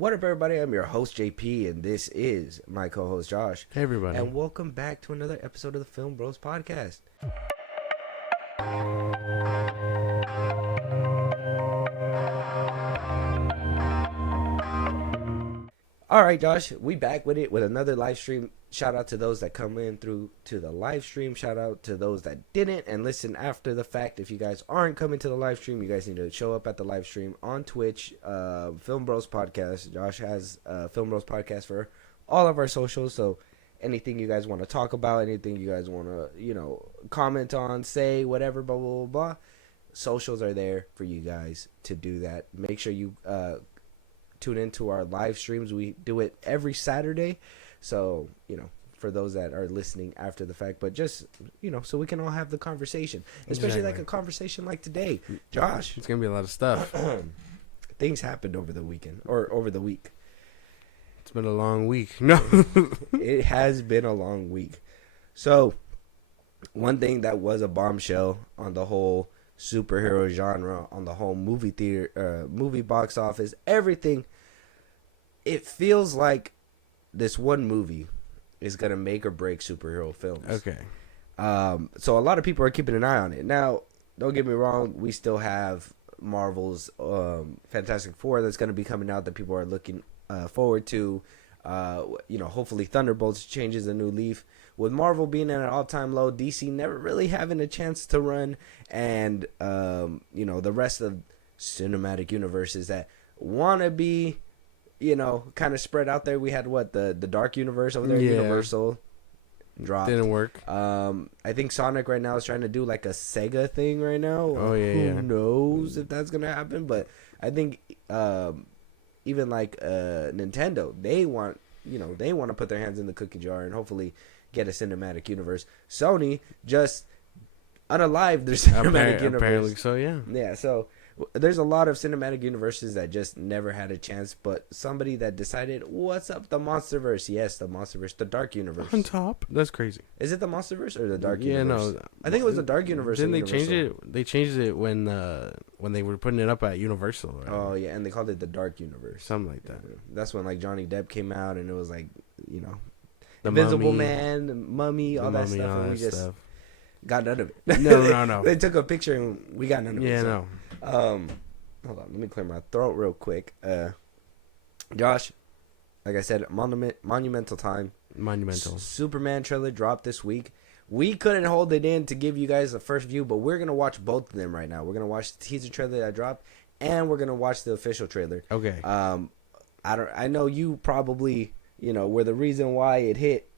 What up, everybody? I'm your host, JP, and this is my co-host, Josh. Hey, everybody. And welcome back to another episode of the FilmBros podcast. All right, Josh, we back with it with another live stream. Shout out to those that come in through to the live stream. Shout out to those that didn't and listen after the fact. If you guys aren't coming to the live stream, you guys need to show up at the live stream on Twitch. FilmBros podcast. Josh has FilmBros podcast for all of our socials. So anything you guys want to talk about, anything you guys want to, comment on, say, whatever, blah, blah, blah, blah. Socials are there for you guys to do that. Make sure you tune into our live streams. We do it every Saturday. So, for those that are listening after the fact, but just, so we can all have the conversation, especially like a conversation like today. Josh, it's going to be a lot of stuff. Things happened over the weekend or over the week. It's been a long week. No, it has been a long week. So one thing that was a bombshell on the whole superhero genre, on the whole movie theater, movie box office, everything, it feels like this one movie is gonna make or break superhero films. Okay. So a lot of people are keeping an eye on it. Now, don't get me wrong, we still have Marvel's Fantastic Four that's gonna be coming out that people are looking forward to. Hopefully Thunderbolts changes a new leaf. With Marvel being at an all-time low, DC never really having a chance to run, and the rest of cinematic universes that want to be, kind of spread out there. We had the Dark Universe over there, Universal dropped. Didn't work. I think Sonic right now is trying to do like a Sega thing right now. Oh yeah. Who knows if that's gonna happen? But I think even like Nintendo, they want to put their hands in the cookie jar and hopefully get a cinematic universe. Sony just unalived their cinematic universe. Apparently so, yeah. Yeah, so there's a lot of cinematic universes that just never had a chance, but somebody that decided, what's up, the Monsterverse? Yes, the Monsterverse, the Dark Universe. On top? That's crazy. Is it the Monsterverse or the Dark Universe? Yeah, no. I think it was the Dark Universe. Didn't they change it? They changed it when they were putting it up at Universal, right? Oh, yeah, and they called it the Dark Universe. Something like that. Yeah. That's when, like, Johnny Depp came out, and it was like, the Invisible Mummy, Man, the Mummy, all that stuff, and we just got none of it. No. They took a picture, and we got none of it. Yeah, so. Hold on, let me clear my throat real quick. Josh, like I said, monumental time. Monumental. Superman trailer dropped this week. We couldn't hold it in to give you guys the first view, but we're gonna watch both of them right now. We're gonna watch the teaser trailer that dropped, and we're gonna watch the official trailer. Okay. I know you probably were the reason why it hit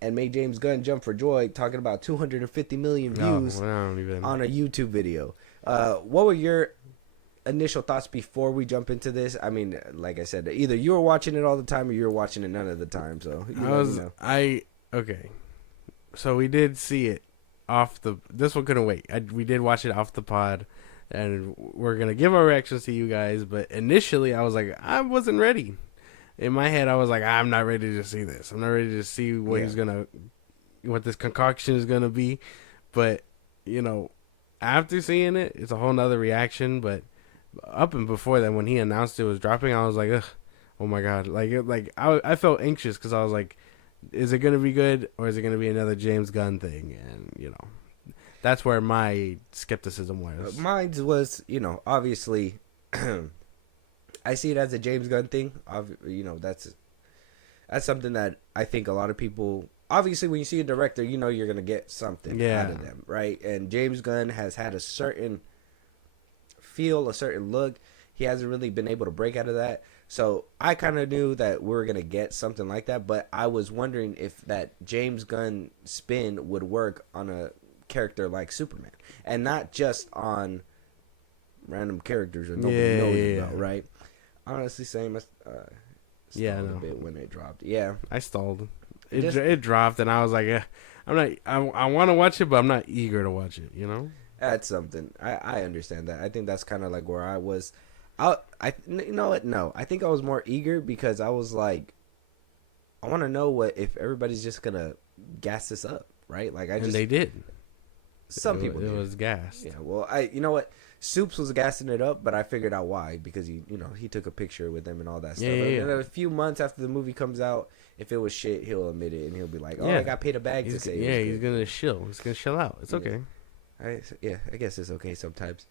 and made James Gunn jump for joy, talking about 250 million views on a YouTube video. What were your initial thoughts before we jump into this? I mean, like I said, either you were watching it all the time or you were watching it none of the time. So okay. So we did see it off the. This one couldn't wait. We did watch it off the pod, and we're gonna give our reactions to you guys. But initially, I was like, I wasn't ready. In my head, I was like, I'm not ready to see this. I'm not ready to see what this concoction is gonna be. But after seeing it, it's a whole nother reaction. But up and before that, when he announced it was dropping, I was like, ugh, oh my god, I felt anxious because I was like, is it gonna be good or is it gonna be another James Gunn thing? And that's where my skepticism was. Mine was, obviously, I see it as a James Gunn thing. That's something that I think a lot of people. Obviously, when you see a director, you're gonna get something out of them, right? And James Gunn has had a certain feel, a certain look. He hasn't really been able to break out of that. So I kind of knew that we were going to get something like that, but I was wondering if that James Gunn spin would work on a character like Superman and not just on random characters that nobody knows about, right? Honestly, same. A bit when it dropped. Yeah, I stalled. It dropped, and I was like, I'm not. I want to watch it, but I'm not eager to watch it. That's something. I understand that. I think that's kind of like where I was. You know what? No, I think I was more eager because I was like, I want to know if everybody's just gonna gas this up, right? Like and they did. Some people. It was gas. Yeah. Well, you know what? Soups was gassing it up, but I figured out why, because he took a picture with them and all that stuff. Yeah. And a few months after the movie comes out, if it was shit, he'll admit it and he'll be like, "Oh, I got paid a bag to say." He's gonna chill. He's gonna chill out. It's okay. I guess it's okay sometimes.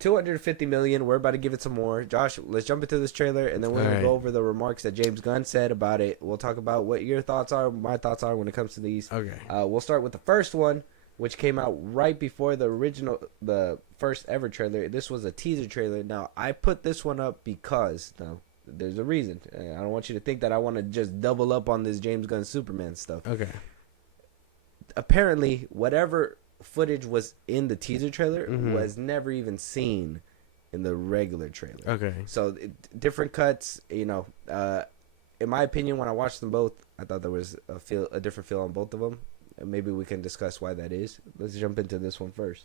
250 million. We're about to give it some more. Josh, let's jump into this trailer, and then we're gonna go over the remarks that James Gunn said about it. We'll talk about what your thoughts are, my thoughts are when it comes to these. Okay. We'll start with the first one, which came out right before the first ever trailer. This was a teaser trailer. Now, I put this one up because there's a reason. I don't want you to think that I want to just double up on this James Gunn Superman stuff. Okay. Apparently, whatever footage was in the teaser trailer was never even seen in the regular trailer. Okay. So different cuts, in my opinion, when I watched them both, I thought there was a different feel on both of them. And maybe we can discuss why that is. Let's jump into this one first.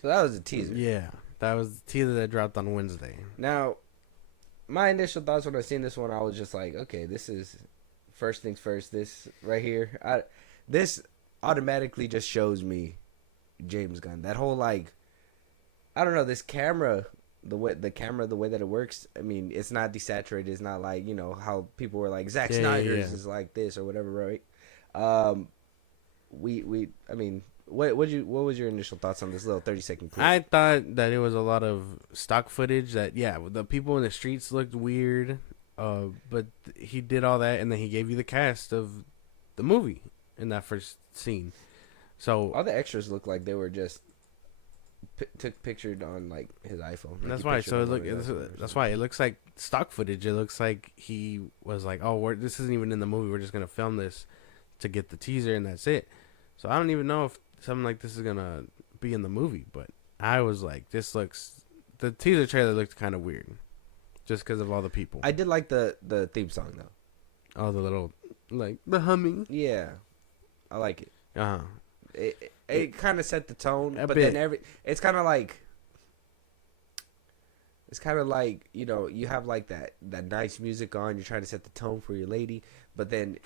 So that was a teaser. Yeah, that was the teaser that dropped on Wednesday. Now, my initial thoughts when I seen this one, I was just like, okay, this is first things first. This right here, this automatically just shows me James Gunn. That whole I don't know, this camera, the way that it works. I mean, it's not desaturated. It's not like how people were like Zack Snyder's is like this or whatever, right? I mean. What was your initial thoughts on this little 30-second clip? I thought that it was a lot of stock footage. That the people in the streets looked weird, but he did all that, and then he gave you the cast of the movie in that first scene. So all the extras looked like they were just took pictured on his iPhone. That's why. So that's why it looks like stock footage. It looks like he was like, "Oh, this isn't even in the movie. We're just gonna film this to get the teaser, and that's it." So I don't even know if something like this is gonna be in the movie, but I was like, the teaser trailer looked kind of weird, just because of all the people. I did like the theme song though. Oh, the little the humming. Yeah, I like it. It kind of set the tone, but bit. then it's kind of like you have that nice music on. You're trying to set the tone for your lady, but then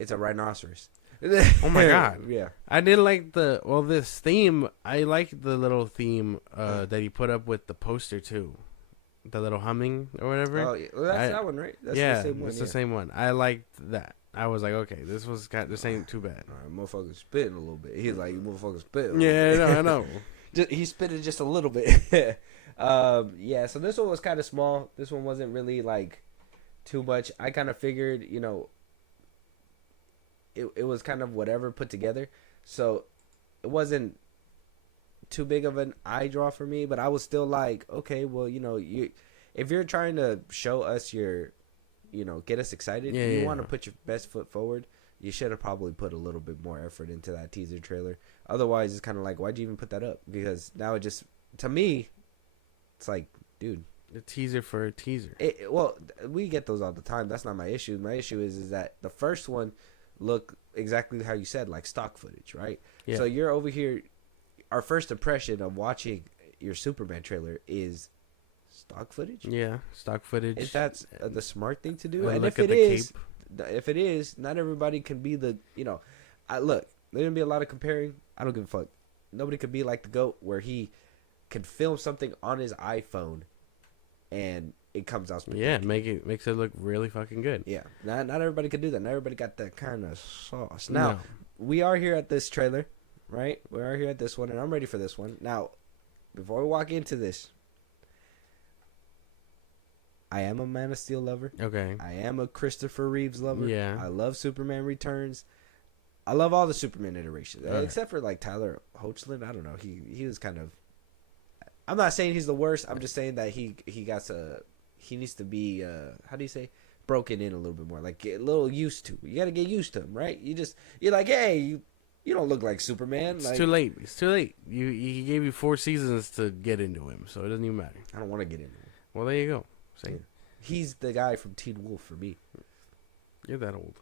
it's a rhinoceros. Oh my god! Yeah, I did like this theme. I like the little theme that he put up with the poster too, the little humming or whatever. Oh, yeah. Well, that's that one, right? That's the same one. It's the same one. I liked that. I was like, okay, this ain't too bad. All right, motherfucker's spitting a little bit. He's like, motherfucker's spitting. Yeah, I know. He spitted just a little bit. Yeah. So this one was kind of small. This one wasn't really too much. I kind of figured, it was kind of whatever put together, so it wasn't too big of an eye draw for me. But I was still like, okay, well, if you're trying to show us get us excited, you want to put your best foot forward. You should have probably put a little bit more effort into that teaser trailer. Otherwise, it's kind of like, why'd you even put that up? Because now it just, to me, it's like, dude, a teaser for a teaser. Well, we get those all the time. That's not my issue. My issue is that the first one look exactly how you said, like stock footage, right? Yeah. So you're over here. Our first impression of watching your Superman trailer is stock footage. Yeah, stock footage. If that's the smart thing to do, and if it is, not everybody can be the. Look, there's gonna be a lot of comparing. I don't give a fuck. Nobody could be like the GOAT, where he can film something on his iPhone, and it comes out. Yeah, makes it look really fucking good. Yeah, not everybody could do that. Not everybody got that kind of sauce. Now, we are here at this trailer, right? We are here at this one, and I'm ready for this one. Now, before we walk into this, I am a Man of Steel lover. Okay. I am a Christopher Reeves lover. Yeah. I love Superman Returns. I love all the Superman iterations, except for Tyler Hoechlin. I don't know. He was kind of. I'm not saying he's the worst. I'm just saying that he needs to be how do you say, broken in a little bit more, get a little used to. You got to get used to him, right? You're like, hey, You don't look like Superman. It's Like, too late. It's too late. He gave you 4 seasons to get into him, so it doesn't even matter. I don't want to get into him. Well, there you go. See, Yeah. He's the guy from Teen Wolf for me. you're that old.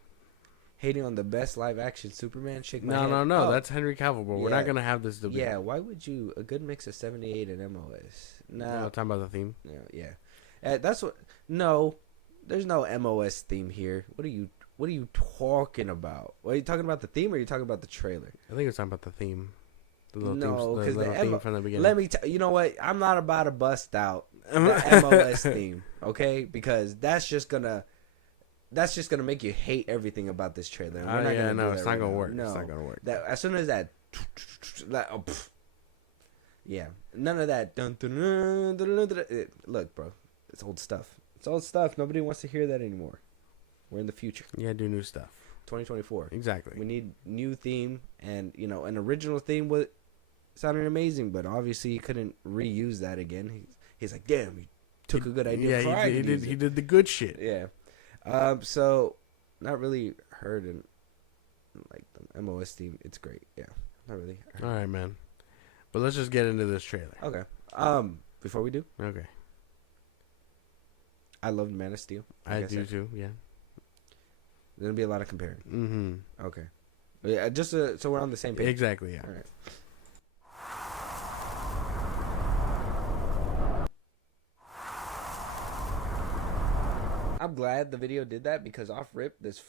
Hating on the best live action Superman. Shake my No, hand. no, no. Oh, That's Henry Cavill, bro. We're yeah. not gonna have this debate. Yeah, why would you? A good mix of 78 and MOS. No, No. talking about the theme. Yeah. That's what. No, there's no MOS theme here. What are you talking about? Are you talking about the theme or are you talking about the trailer? I think it's talking about the theme. The little No, because theme, the from the beginning. Let me tell you know what? I'm not about to bust out the MOS theme, okay? Because that's just gonna make you hate everything about this trailer. And we're not gonna do it's that not gonna now. work. No, It's not gonna work. that as soon as that, yeah, none of that. Look, bro, it's old stuff. It's old stuff. Nobody wants to hear that anymore. We're in the future. Yeah, do new stuff. 2024. Exactly. We need new theme, and an original theme sounded amazing, but obviously he couldn't reuse that again. He's like, damn, he took a good idea. Yeah, he did the good shit. Yeah. So not really heard in like the MOS theme. It's great. Yeah. Not really. All right, man. But let's just get into this trailer. Okay. Before we do, Okay. I loved Man of Steel. I do too. Yeah. There's gonna be a lot of comparing. Mm-hmm. Okay. Yeah. Just so we're on the same page. Exactly. Yeah. All right. I'm glad the video did that because off rip, this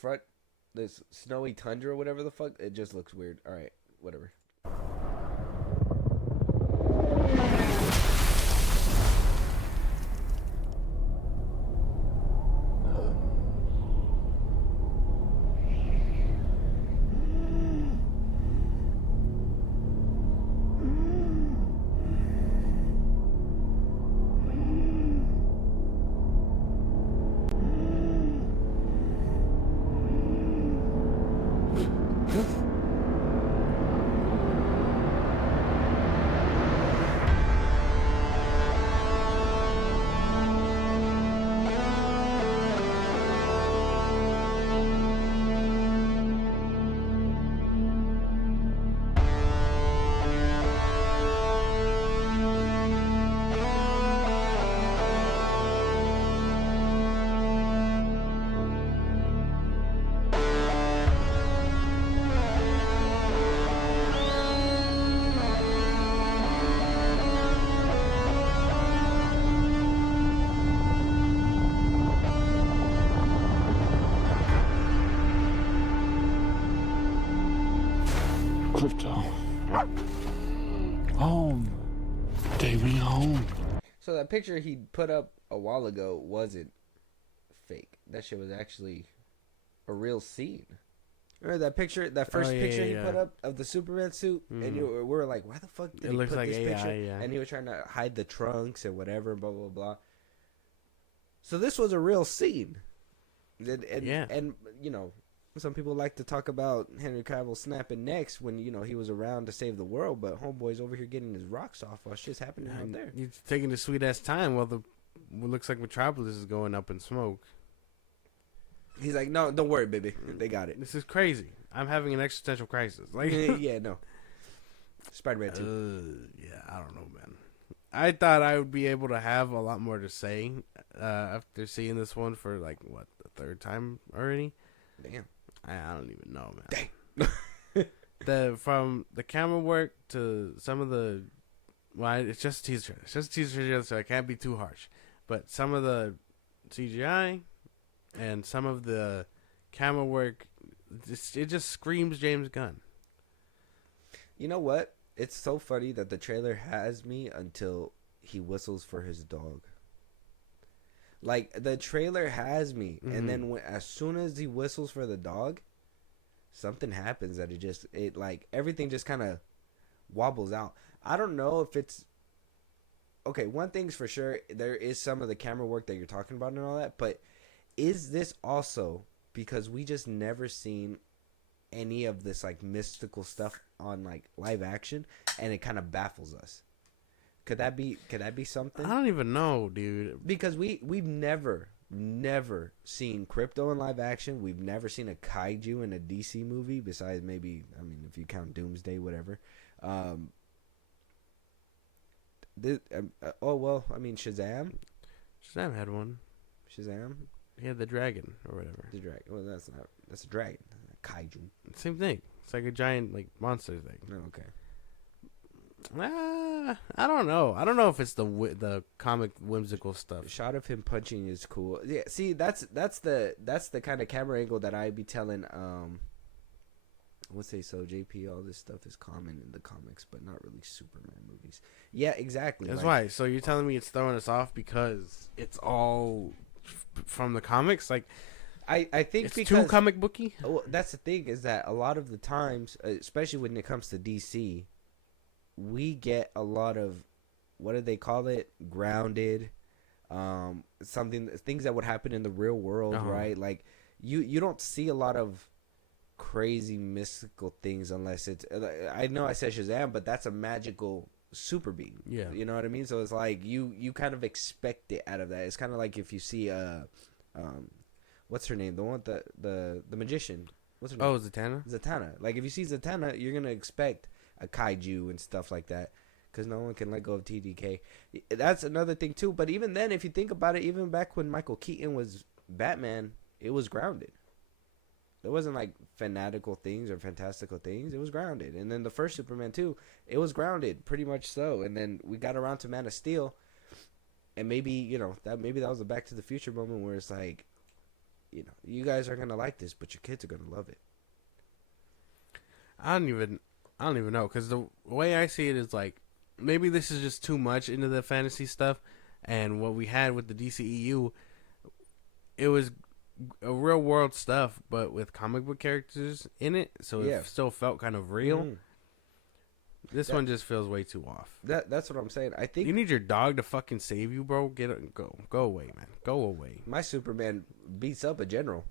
snowy tundra or whatever the fuck, it just looks weird. All right, whatever. Crypto. Home. Take me home. So that picture he put up a while ago wasn't fake. That shit was actually a real scene. Remember that picture, that first picture he put up of the Superman suit, and we were like, "Why the fuck did he looks put like this AI, picture?" yeah. And he was trying to hide the trunks and whatever, blah blah blah. So this was a real scene, and some people like to talk about Henry Cavill snapping necks when he was around to save the world, but homeboy's over here getting his rocks off while shit's happening out there. He's taking the sweet ass time while what looks like Metropolis is going up in smoke. He's like, "No, don't worry, baby, they got it." This is crazy. I'm having an existential crisis. Like, yeah, no. Spider-Man 2. Yeah, I don't know, man. I thought I would be able to have a lot more to say after seeing this one for the third time already. Damn. I don't even know, man. From the camera work to some of the, it's just a teaser. It's just a teaser, so I can't be too harsh. But some of the CGI and some of the camera work, it just screams James Gunn. You know what? It's so funny that the trailer has me until he whistles for his dog. Like, the trailer has me, and then as soon as he whistles for the dog, something happens that everything just kind of wobbles out. I don't know if it's... Okay, one thing's for sure, there is some of the camera work that you're talking about and all that, but is this also because we just never seen any of this, mystical stuff on, live action, and it kind of baffles us? Could that be something? I don't even know, dude. Because we've never never seen Crypto in live action. We've never seen a kaiju in a DC movie, besides maybe, I mean, if you count Doomsday, whatever. Oh well, I mean Shazam. Shazam had one. Shazam. He had the dragon or whatever. The dragon. Well, that's a dragon. A kaiju. Same thing. It's like a giant like monster thing. Oh, okay. I don't know. I don't know if it's the comic whimsical stuff. Shot of him punching is cool. Yeah. See, that's the kind of camera angle that I be telling. I would say so. JP, all this stuff is common in the comics, but not really Superman movies. Yeah, exactly. That's why. So you're telling me it's throwing us off because it's all from the comics? Like, I think it's because too comic booky. Well, that's the thing, is that a lot of the times, especially when it comes to DC, we get a lot of, what do they call it? Grounded, things that would happen in the real world, right? Like you don't see a lot of crazy mystical things unless it's, I know I said Shazam, but that's a magical super being. Yeah, you know what I mean. So it's like you kind of expect it out of that. It's kind of like if you see what's her name, the one with the magician, what's her name? Oh, Zatanna. Like if you see Zatanna, you're gonna expect a kaiju and stuff like that, because no one can let go of TDK. That's another thing too. But even then, if you think about it, even back when Michael Keaton was Batman, it was grounded. There wasn't like fanatical things or fantastical things. It was grounded. And then the first Superman too, it was grounded, pretty much so. And then we got around to Man of Steel, and maybe that was a Back to the Future moment where it's like, you guys are gonna like this, but your kids are gonna love it. I don't even know, because the way I see it is like, maybe this is just too much into the fantasy stuff, and what we had with the DCEU, it was a real world stuff, but with comic book characters in it, so it still felt kind of real. Mm. This one just feels way too off. That's what I'm saying. I think you need your dog to fucking save you, bro. Go away, man. Go away. My Superman beats up a general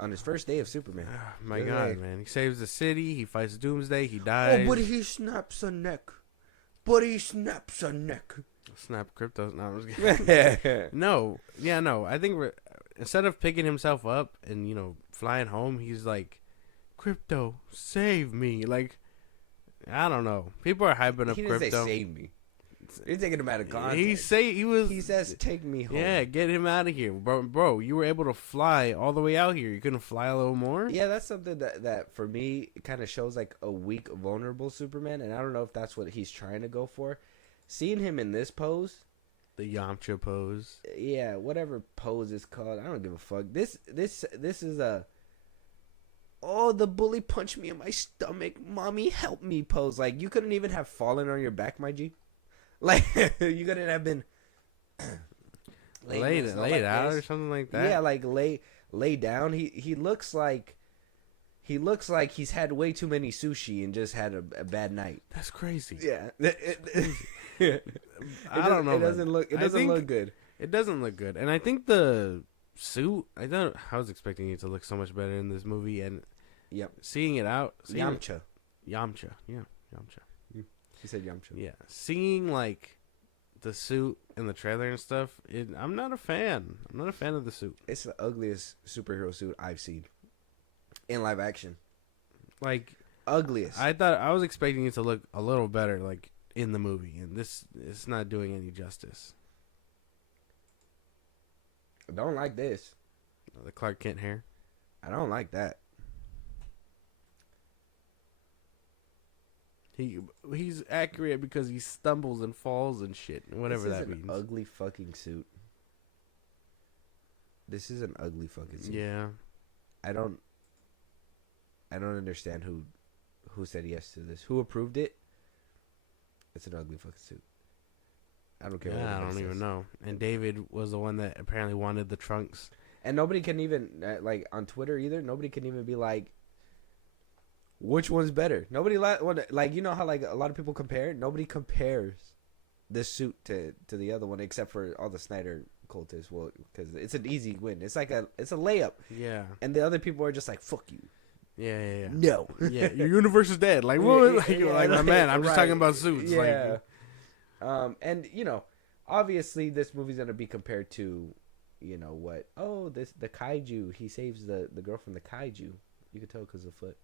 on his first day of Superman. Oh, my God, man. He saves the city. He fights Doomsday. He dies. Oh, but he snaps a neck. Snap Crypto. No, I was kidding. No. Yeah, no. I think instead of picking himself up and, flying home, he's like, Crypto, save me. Like, I don't know. People are hyping up Crypto. He didn't say save me. You're taking him out of context. He says take me home. Yeah, get him out of here, bro. You were able to fly all the way out here. You couldn't fly a little more. Yeah, that's something that for me kind of shows like a weak, vulnerable Superman, and I don't know if that's what he's trying to go for. Seeing him in this pose, the Yamcha pose. Yeah, whatever pose is called, I don't give a fuck. This is a, oh, the bully punched me in my stomach, mommy help me pose. Like, you couldn't even have fallen on your back, my G. Like, you couldn't have been laid out or something like that. Yeah, like lay down. He looks like he's had way too many sushi and just had a bad night. That's crazy. Yeah. I don't know. It doesn't look good. It doesn't look good. And I think the suit, I was expecting it to look so much better in this movie, and seeing it out, Yamcha. Yeah, Yamcha. He said Yamcha. Yeah, seeing like the suit and the trailer and stuff, I'm not a fan. I'm not a fan of the suit. It's the ugliest superhero suit I've seen in live action. Like, ugliest. I was expecting it to look a little better, like in the movie, and it's not doing any justice. I don't like this. The Clark Kent hair. I don't like that. He's accurate because he stumbles and falls and shit, whatever that means. This is an ugly fucking suit. This is an ugly fucking suit. Yeah. I don't understand who said yes to this. Who approved it? It's an ugly fucking suit. I don't care. Yeah, I don't even know. And David was the one that apparently wanted the trunks. And nobody can even, like, on Twitter either, nobody can even be like, which one's better? Nobody, like, you know how, like, a lot of people compare? Nobody compares this suit to the other one except for all the Snyder cultists. Well, because it's an easy win. It's like it's a layup. Yeah. And the other people are just like, fuck you. Yeah. No. Yeah, your universe is dead. Like, what? Like, my man, I'm just talking about suits. Yeah. Like, and, obviously this movie's going to be compared to you know what? Oh, the kaiju. He saves the girl from the kaiju. You could tell because of the foot.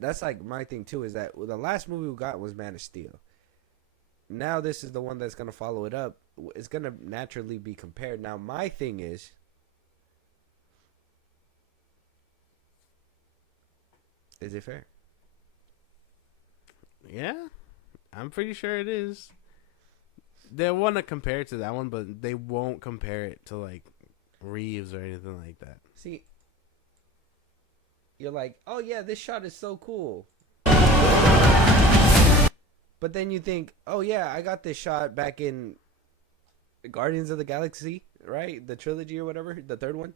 That's like my thing too. Is that the last movie we got was Man of Steel. Now this is the one that's gonna follow it up. It's gonna naturally be compared. Now my thing is it fair? Yeah, I'm pretty sure it is. They'll want to compare it to that one, but they won't compare it to like Reeves or anything like that. See, you're like, oh yeah, this shot is so cool. But then you think, oh yeah, I got this shot back in Guardians of the Galaxy, right? The trilogy or whatever, the third one.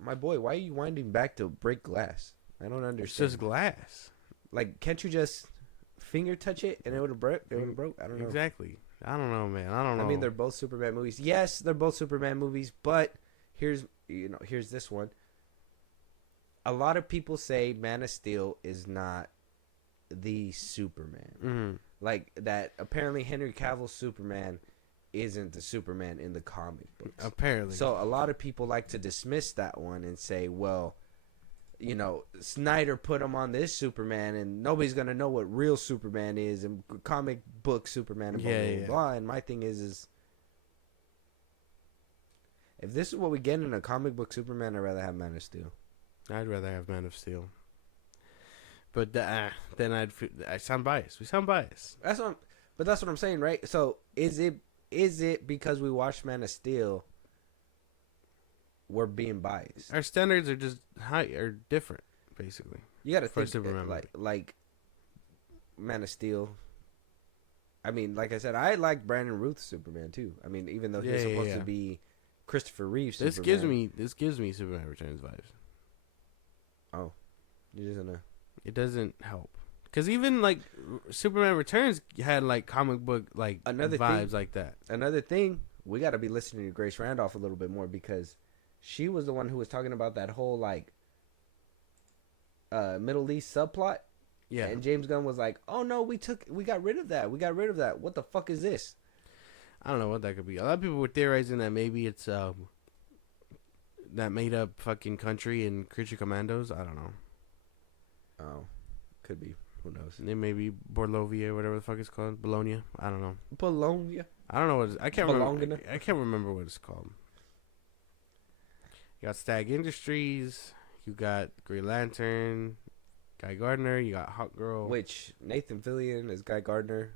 My boy, why are you winding back to break glass? I don't understand. It's just glass. Like, can't you just finger touch it and it would have broke? It would have broke. I don't know. Exactly. I don't know, man. I don't know. I mean, they're both Superman movies. Yes, they're both Superman movies, but here's this one. A lot of people say Man of Steel is not the Superman. Mm-hmm. Like that. Apparently, Henry Cavill's Superman isn't the Superman in the comic books. Apparently. So a lot of people like to dismiss that one and say, well, you know, Snyder put him on this Superman, and nobody's gonna know what real Superman is, and comic book Superman, and blah, blah, blah. And my thing is, if this is what we get in a comic book Superman, I'd rather have Man of Steel. I'd rather have Man of Steel. But then I sound biased. We sound biased. That's what I'm saying, right? So is it because we watched Man of Steel? We're being biased. Our standards are just different, basically. You got to think Superman like Man of Steel. I mean, like I said, I like Brandon Routh's Superman too. I mean, even though he's supposed to be Christopher Reeve's Superman. This gives me Superman Returns vibes. Oh, you're just gonna. It doesn't help because even like Superman Returns had like comic book like vibes like that. Another thing, we got to be listening to Grace Randolph a little bit more because she was the one who was talking about that whole like Middle East subplot. Yeah. And James Gunn was like, "Oh no, we got rid of that. We got rid of that. What the fuck is this?" I don't know what that could be. A lot of people were theorizing that maybe it's that made up fucking country in Creature Commandos. I don't know. Oh, could be. Who knows? It may be Borlovia, whatever the fuck it's called. Bologna. I don't know. Bologna. I don't know what I can't remember. I can't remember what it's called. You got Stag Industries. You got Green Lantern. Guy Gardner. You got Hawk Girl. Which Nathan Fillion is Guy Gardner.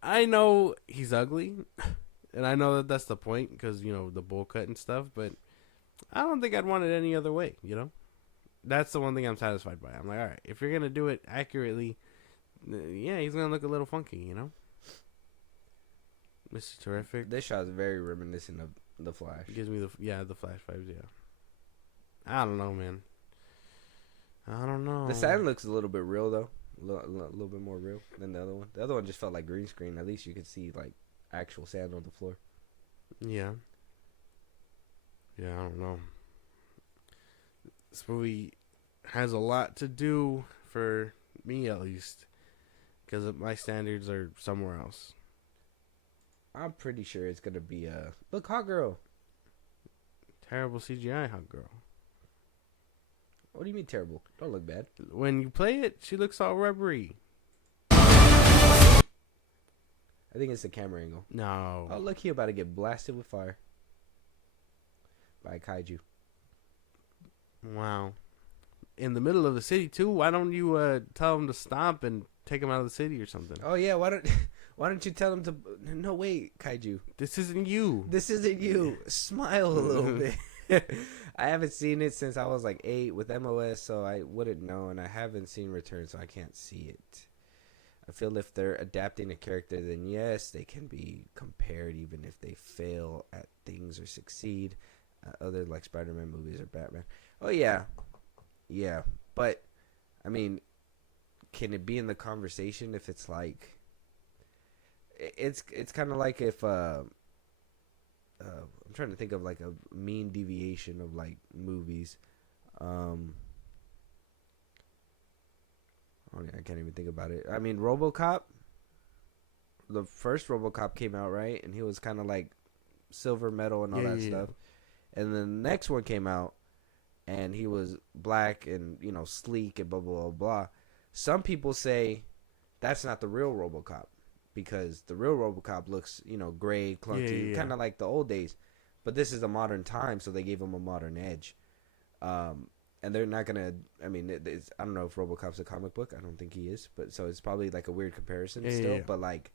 I know he's ugly, and I know that that's the point because you know the bowl cut and stuff. But I don't think I'd want it any other way. You know, that's the one thing I'm satisfied by. I'm like, all right, if you're gonna do it accurately, yeah, he's gonna look a little funky. You know, Mr. Terrific. This shot is very reminiscent of the Flash. It gives me the Flash vibes. Yeah, I don't know, man. I don't know. The sand looks a little bit real though. A little bit more real than the other one. The other one just felt like green screen. At least you could see like actual sand on the floor. Yeah. Yeah, I don't know. This movie has a lot to do for me, at least, because my standards are somewhere else. I'm pretty sure it's gonna be look, Hot Girl. Terrible CGI Hot Girl. What do you mean terrible? Don't look bad. When you play it, she looks all rubbery. I think it's the camera angle. No. Oh, look, he about to get blasted with fire by a kaiju. Wow. In the middle of the city too. Why don't you tell him to stop and take him out of the city or something? Oh yeah. Why don't you tell him to? No, wait, kaiju. This isn't you. This isn't you. Smile a little bit. I haven't seen it since I was like 8 with MOS, so I wouldn't know, and I haven't seen Return, so I can't see it. I feel if they're adapting a character, then yes, they can be compared, even if they fail at things or succeed. Other like Spider-Man movies or Batman. Oh yeah, but I mean, can it be in the conversation if it's like? It's kind of like if I'm trying to think of like a mean deviation of like movies. Oh, yeah, I can't even think about it. I mean, RoboCop. the first RoboCop came out, right? And he was kind of like silver medal and all that stuff. And then the next one came out, and he was black and sleek and blah blah blah blah. Some people say that's not the real RoboCop because the real RoboCop looks gray, clunky, kind of like the old days. But this is a modern time, so they gave him a modern edge. And they're not gonna. I mean, I don't know if RoboCop's a comic book. I don't think he is, but so it's probably like a weird comparison still. Yeah. But like,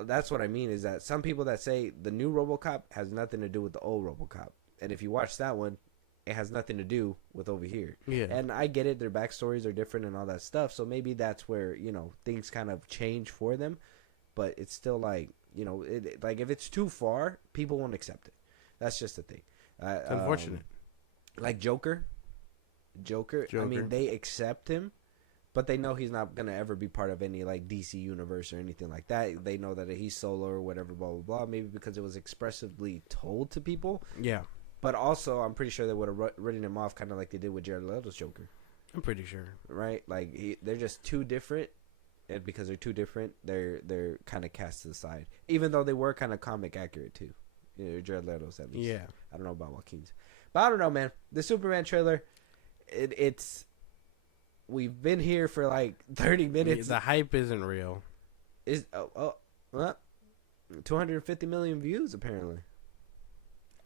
that's what I mean is that some people that say the new RoboCop has nothing to do with the old RoboCop, and if you watch that one, it has nothing to do with over here. Yeah. And I get it; their backstories are different and all that stuff. So maybe that's where things kind of change for them, but it's still like like if it's too far, people won't accept it. That's just the thing. It's unfortunate. Like Joker. I mean, they accept him, but they know he's not gonna ever be part of any like DC universe or anything like that. They know that he's solo or whatever, blah blah blah. Maybe because it was expressively told to people. Yeah. But also, I'm pretty sure they would have written him off, kind of like they did with Jared Leto's Joker. I'm pretty sure. Right? Like they're just too different, and because they're too different, they're kind of cast to the side. Even though they were kind of comic accurate too. Jared Leto's at least. Yeah. I don't know about Joaquin's, but I don't know, man. The Superman trailer. It's we've been here for like 30 minutes. The hype isn't real. Is 250 million views apparently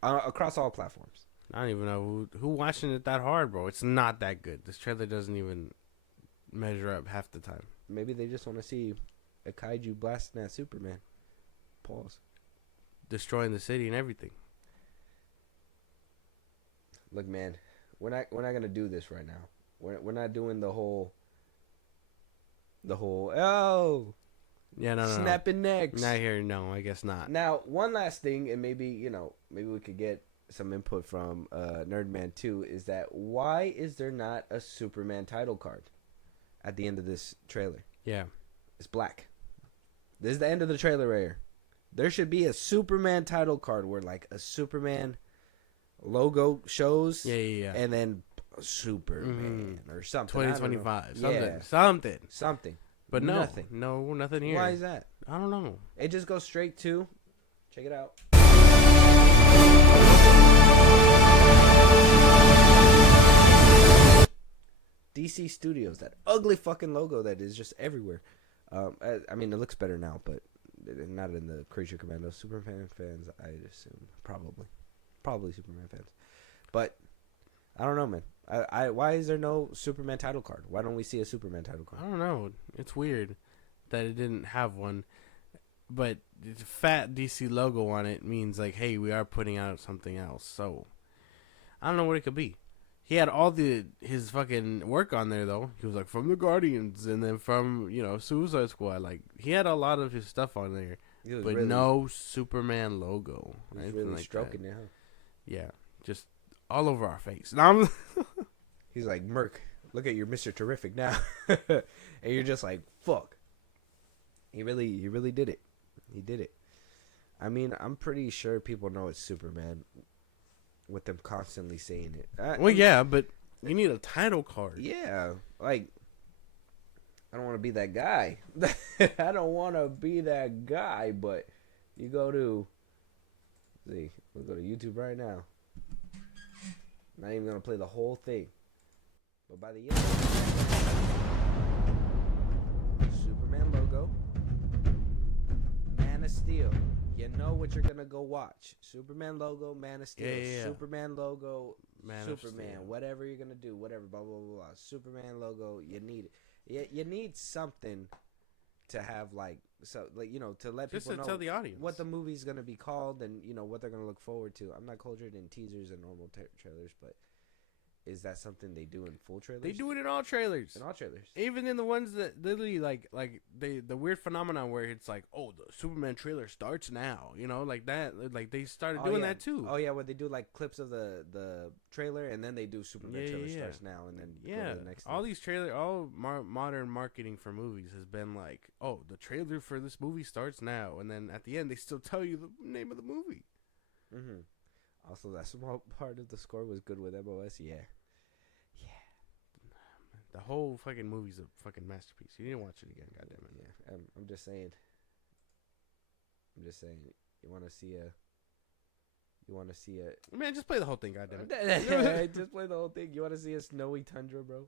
across all platforms. I don't even know who watching it that hard, bro. It's not that good. This trailer doesn't even measure up half the time. Maybe they just want to see a kaiju blasting at Superman. Pause. Destroying the city and everything. Look, man. We're not gonna do this right now. We're not doing the whole snapping necks. Not here, no, I guess not. Now, one last thing, and maybe we could get some input from Nerdman too, is that why is there not a Superman title card at the end of this trailer? Yeah, it's black. This is the end of the trailer right here. There should be a Superman title card where like a Superman logo shows, and then Superman or something. 2025, something. But nothing here. Why is that? I don't know. It just goes straight to. Check it out. DC Studios, that ugly fucking logo that is just everywhere. I mean, it looks better now, but not in the Creature Commandos. Superman fans, I assume, probably Superman fans, but I don't know, man. Why is there no Superman title card? Why don't we see a Superman title card? I don't know. It's weird that it didn't have one, but the fat DC logo on it means like, hey, we are putting out something else. So I don't know what it could be. He had all his fucking work on there though. He was like from the Guardians and then from Suicide Squad. Like he had a lot of his stuff on there, but really, no Superman logo. He's really like stroking it, huh? Yeah, just all over our face. Now he's like, Merc, look at your Mr. Terrific now. And you're just like, fuck. He really did it. He did it. I mean, I'm pretty sure people know it's Superman with them constantly saying it. Yeah, but you need a title card. Yeah, like, I don't want to be that guy. I don't want to be that guy, but you go to, we'll go to YouTube right now. Not even going to play the whole thing. But by the end Superman logo, Man of Steel. You know what you're going to go watch. Superman logo, Man of Steel. Yeah. Superman logo, Superman. Whatever you're going to do, whatever, blah, blah, blah, blah. Superman logo, you need it. You need something to have, like, so, like, to let just people to know tell the audience what the movie's going to be called and, what they're going to look forward to. I'm not cultured in teasers and normal trailers, but is that something they do in full trailers? They do it in all trailers. In all trailers. Even in the ones that literally, like the weird phenomenon where it's like, oh, the Superman trailer starts now. Like that. Like, they started doing that, too. Oh, yeah, where they do, like, clips of the trailer, and then they do Superman trailer starts now, and then go to the next all thing. These modern marketing for movies has been like, oh, the trailer for this movie starts now, and then at the end, they still tell you the name of the movie. Mm-hmm. Also, that small part of the score was good with MOS. Yeah. The whole fucking movie's a fucking masterpiece. You need to watch it again, goddammit. Yeah, I'm just saying. I'm just saying. You want to see a. Man, just play the whole thing, goddamn it. Just play the whole thing. You want to see a snowy tundra, bro?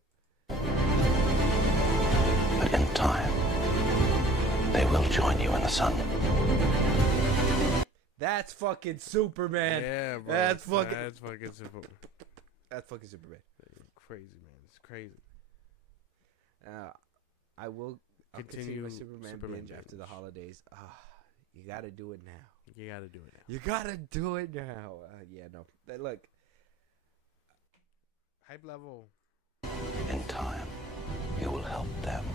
But in time, they will join you in the sun. That's fucking Superman. Yeah, bro. That's fucking Superman. That's fucking Superman. Crazy, man. It's crazy. I'll continue my Superman binge binge. after the holidays. You gotta do it now. You gotta do it now. You gotta do it now. Yeah, no. Look. Hype level. In time, you will help them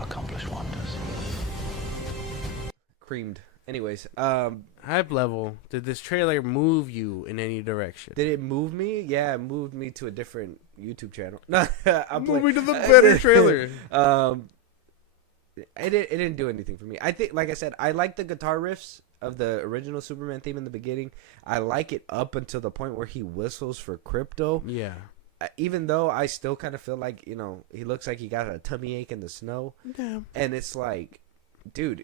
accomplish wonders. Creamed. Anyways, Hype level. Did this trailer move you in any direction? did it move me? Yeah, it moved me to a different YouTube channel. No, Move me to the better trailer. It didn't do anything for me. I think, like I said, I like the guitar riffs of the original Superman theme in the beginning. I like it up until the point where he whistles for Crypto. Yeah. Even though I still kind of feel like, you know, he looks like he got a tummy ache in the snow. Damn. And it's like, dude,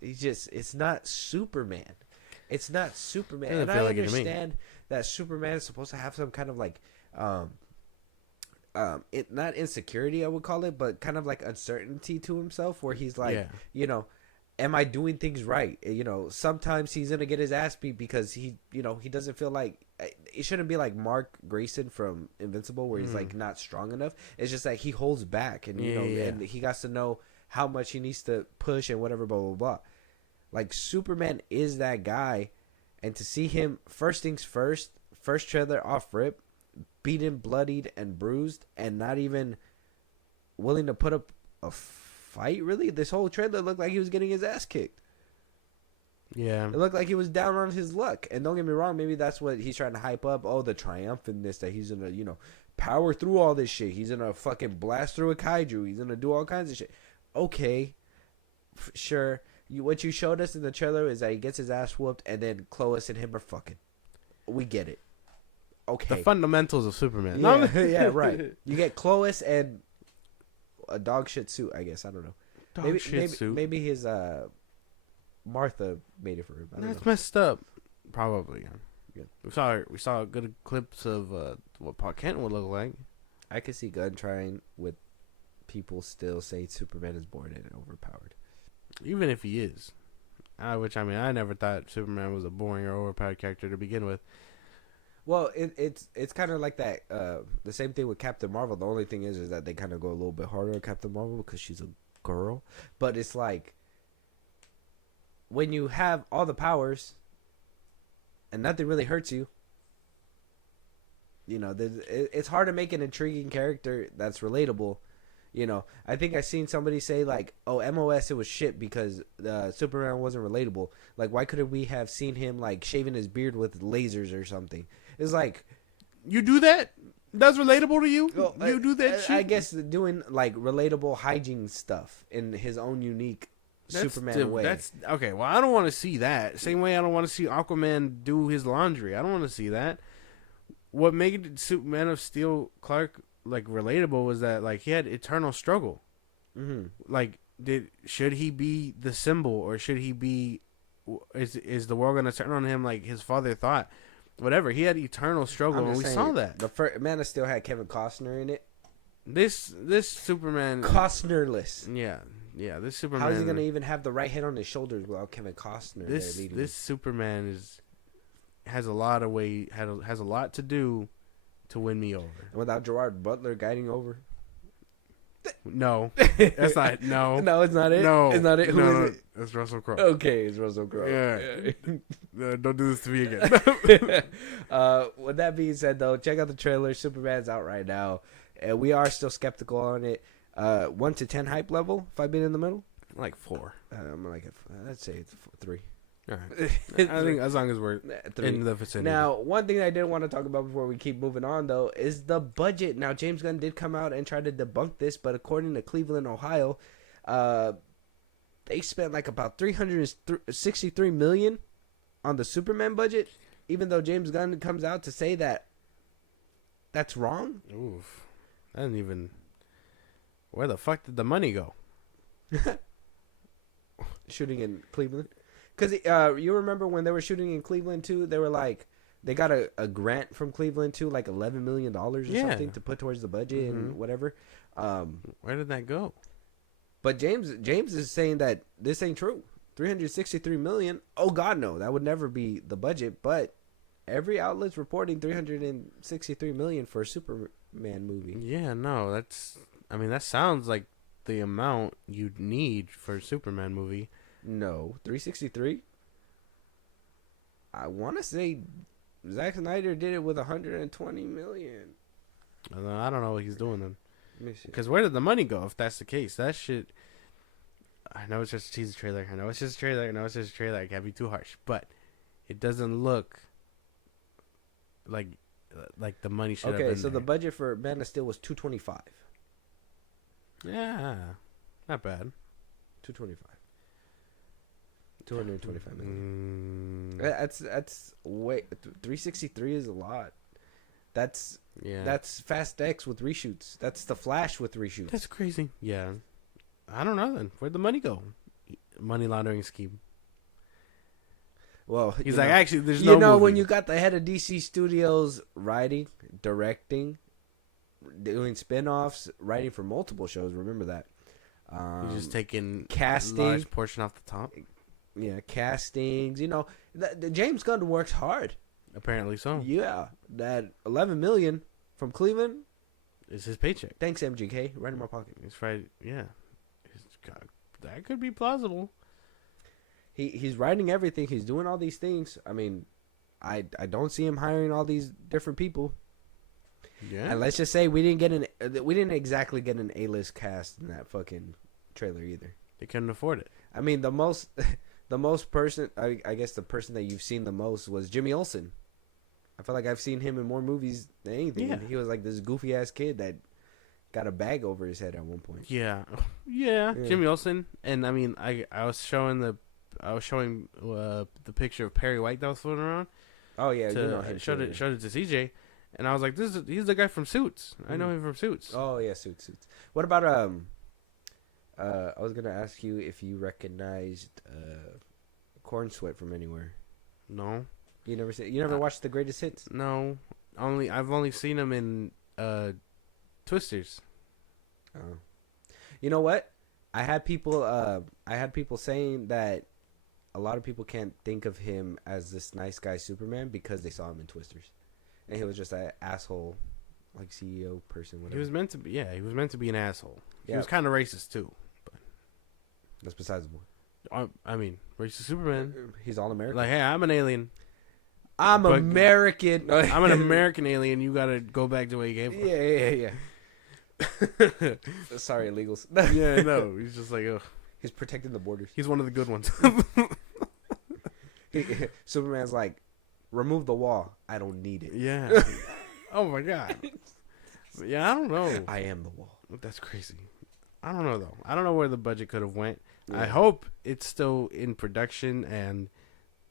it's not Superman. It's not Superman. Doesn't And I feel like it to me. understand that Superman is supposed to have some kind of like, not insecurity, I would call it, but kind of like uncertainty to himself, where he's like, Yeah. you know, am I doing things right? You know, sometimes he's gonna get his ass beat because he doesn't feel like it shouldn't be like Mark Grayson from Invincible, where he's like not strong enough. It's just like he holds back, and and he got to know how much he needs to push and whatever, blah blah blah. Like Superman is that guy, and to see him first things first trailer off rip, beaten, bloodied, and bruised, and not even willing to put up a fight, really? This whole trailer looked like he was getting his ass kicked. Yeah. It looked like he was down on his luck. And don't get me wrong, maybe that's what he's trying to hype up. Oh, the triumphantness that he's gonna, power through all this shit. He's gonna fucking blast through a kaiju. He's gonna do all kinds of shit. Okay, sure. What you showed us in the trailer is that he gets his ass whooped, and then Clois and him are fucking. We get it. Okay. The fundamentals of Superman. Yeah, yeah, right. You get Clois and a dog shit suit, I guess. I don't know. Dog shit suit. Maybe his Martha made it for him. I don't That's know. messed up. Probably. Yeah. We saw good clips of what Paul Kent would look like. I could see Gunn trying with people still say Superman is bored and overpowered. Even if he is. Which, I mean, I never thought Superman was a boring or overpowered character to begin with. Well, it's kind of like that. The same thing with Captain Marvel. The only thing is that they kind of go a little bit harder on Captain Marvel because she's a girl. But it's like when you have all the powers and nothing really hurts you. It's hard to make an intriguing character that's relatable. I think I seen somebody say like, "Oh, MOS it was shit because Superman wasn't relatable." Like, why couldn't we have seen him like shaving his beard with lasers or something? It's like, you do that? That's relatable to you? well, You do that shit? I guess doing like relatable hygiene stuff in his own unique Superman way. That's okay. Well, I don't want to see that. Same way I don't want to see Aquaman do his laundry. I don't want to see that. What made Man of Steel Clark like relatable was that like he had eternal struggle. Mm-hmm. Like, should he be the symbol, or should he be? Is the world gonna turn on him like his father thought? Whatever. He had eternal struggle, and we saw that. The first Man of Steel had Kevin Costner in it. This Superman Costnerless. Yeah. This Superman. How is he gonna even have the right head on his shoulders without Kevin Costner there leading? This Superman has a lot of weight, has a lot to do to win me over. And without Gerard Butler guiding over. No, that's not. No, No, it's not it. no, It's not it. Who no, is it? That's Russell Crowe. Okay, it's Russell Crowe. Yeah. Don't do this to me again. With that being said, though, check out the trailer. Superman's out right now, and we are still skeptical on it. 1 to 10 hype level. If I've been in the middle, Like 4. I'm like, let's say it's 3. All right. I think as long as we're 3. in the vicinity. Now, one thing I did want to talk about before we keep moving on, though, is the budget. Now, James Gunn did come out and try to debunk this, but according to Cleveland, Ohio, they spent like about $363 million on the Superman budget, even though James Gunn comes out to say that that's wrong. Oof. I didn't even. Where the fuck did the money go? Shooting in Cleveland. Because you remember when they were shooting in Cleveland too? They were like, they got a grant from Cleveland too, like $11 million or something to put towards the budget and whatever. Where did that go? But James is saying that this ain't true. 363 million. Oh God, no, that would never be the budget. But every outlet's reporting 363 million for a Superman movie. Yeah, no, that sounds like the amount you'd need for a Superman movie. No, 363. I want to say Zack Snyder did it with 120 million. I don't know what he's doing then. Let me see. Because where did the money go if that's the case? That shit. I know it's just a teaser trailer. I know it's just a trailer. I can't be too harsh. But it doesn't look like the money should have been Okay, so there. the budget for Man of Steel was 225. Yeah, not bad. 225. 225 million. Mm, That's way 363 is a lot. That's yeah, That's Fast X with reshoots. That's The Flash with reshoots. that's crazy. Yeah, I don't know then. Where'd the money go? Money laundering scheme. Well, He's you like, know, actually, there's you no. know, when movie. you got the head of DC Studios writing, directing, doing spin-offs, writing for multiple shows. Remember that. He's just taking casting. a large portion off the top. Yeah, castings. You know, the James Gunn works hard. Apparently so. Yeah, that 11 million from Cleveland. It's his paycheck. Thanks, MGK. Right in my pocket. It's right. Yeah, that could be plausible. He's writing everything. He's doing all these things. I mean, I don't see him hiring all these different people. Yeah. And let's just say we didn't exactly get an A-list cast in that fucking trailer either. They couldn't afford it. I mean, the most person, I guess the person that you've seen the most was Jimmy Olsen. I feel like I've seen him in more movies than anything. Yeah. He was like this goofy ass kid that got a bag over his head at one point. Yeah. Yeah. Jimmy Olsen. And I mean, I was showing the picture of Perry White that was floating around. Oh yeah, To, you know him. showed it to CJ, and I was like, he's the guy from Suits. I know him from Suits. Oh yeah, Suits. What about I was gonna ask you if you recognized Corn Sweat from anywhere. No. You never watched The Greatest Hits? No. I've only seen him in Twisters. Oh. You know what? I had people saying that a lot of people can't think of him as this nice guy Superman because they saw him in Twisters, and he was just an asshole, like CEO person. Whatever. He was meant to be. Yeah, he was meant to be an asshole. He Yeah. was kind of racist too. That's besides the point. I mean, racist Superman. He's all American. Like, hey, I'm an alien. I'm but- American. I'm an American alien. You gotta go back to where you came from. Yeah. Sorry, illegals. Yeah, no. He's just like, ugh. He's protecting the borders. He's one of the good ones. Superman's like, remove the wall. I don't need it. Yeah. Oh my god. But yeah, I don't know. I am the wall. That's crazy. I don't know though. I don't know where the budget could have went. Yeah. I hope it's still in production and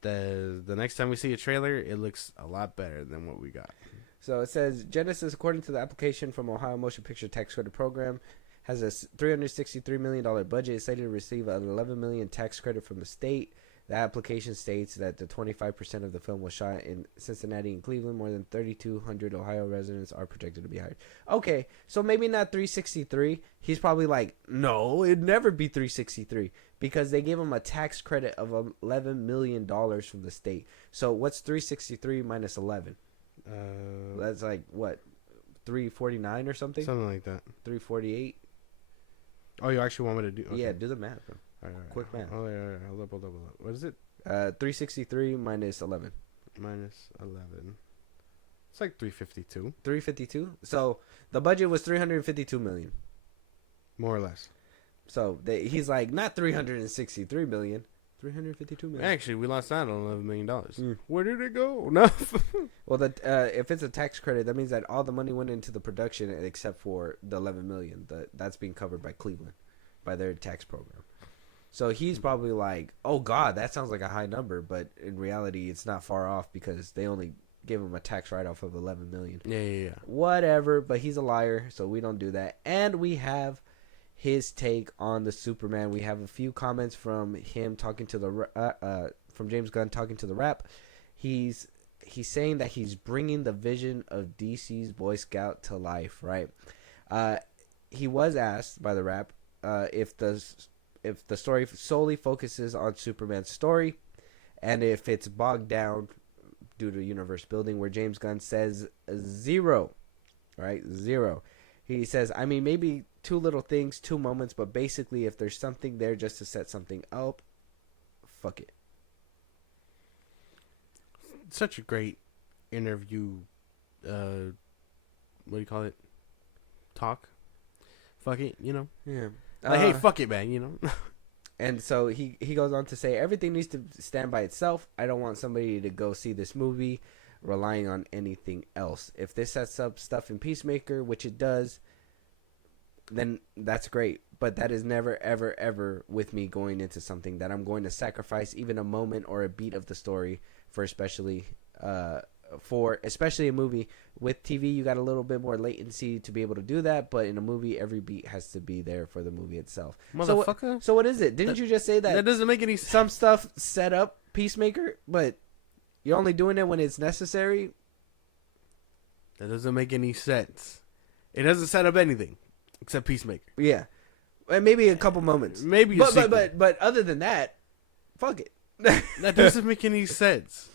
the next time we see a trailer, it looks a lot better than what we got. So it says Genesis, according to the application from Ohio Motion Picture Tax Credit Program, has a $363 million budget. It's slated to receive an $11 million tax credit from the state. The application states that the 25% of the film was shot in Cincinnati and Cleveland. More than 3,200 Ohio residents are projected to be hired. Okay, so maybe not 363. He's probably like, no, it'd never be 363 because they gave him a tax credit of $11 million from the state. So what's 363 minus 11? That's like what, 349 or something? Something like that. 348. Oh, you actually want me to do? Okay. Yeah, do the math, bro. All right. Quick math. Oh, yeah. Hold up. What is it? 363 minus 11. Minus 11. It's like 352, 352. So the budget was 352 million. more or less. So he's like not 363 million, 352 million. Actually, we lost out on $11 million. Mm. Where did it go? No. Well, if it's a tax credit, that means that all the money went into the production except for the 11 million. That's being covered by Cleveland, by their tax program. So he's probably like, oh God, that sounds like a high number, but in reality, it's not far off because they only gave him a tax write-off of 11 million. Yeah. Whatever, but he's a liar, so we don't do that. And we have his take on the Superman. We have a few comments from him talking to the from James Gunn talking to the Wrap. He's saying that he's bringing the vision of DC's Boy Scout to life, right? He was asked by the Wrap if the story solely focuses on Superman's story, and if it's bogged down due to universe building, where James Gunn says 0, right? 0. He says, I mean, maybe 2 little things, 2 moments, but basically if there's something there just to set something up, fuck it. Such a great interview, what do you call it? Talk? Fuck it, you know? Yeah. Like, hey, fuck it, man, you know? And so he goes on to say, everything needs to stand by itself. I don't want somebody to go see this movie relying on anything else. If this sets up stuff in Peacemaker, which it does, then that's great. But that is never, ever, ever with me going into something that I'm going to sacrifice even a moment or a beat of the story for especially a movie. With TV, you got a little bit more latency to be able to do that, but in a movie, every beat has to be there for the movie itself. Motherfucker. So what is it? Didn't you just say that? That doesn't make any sense. Some stuff set up Peacemaker, but you're only doing it when it's necessary? That doesn't make any sense. It doesn't set up anything except Peacemaker. Yeah. And maybe a couple moments. Maybe but other than that, fuck it. That doesn't make any sense.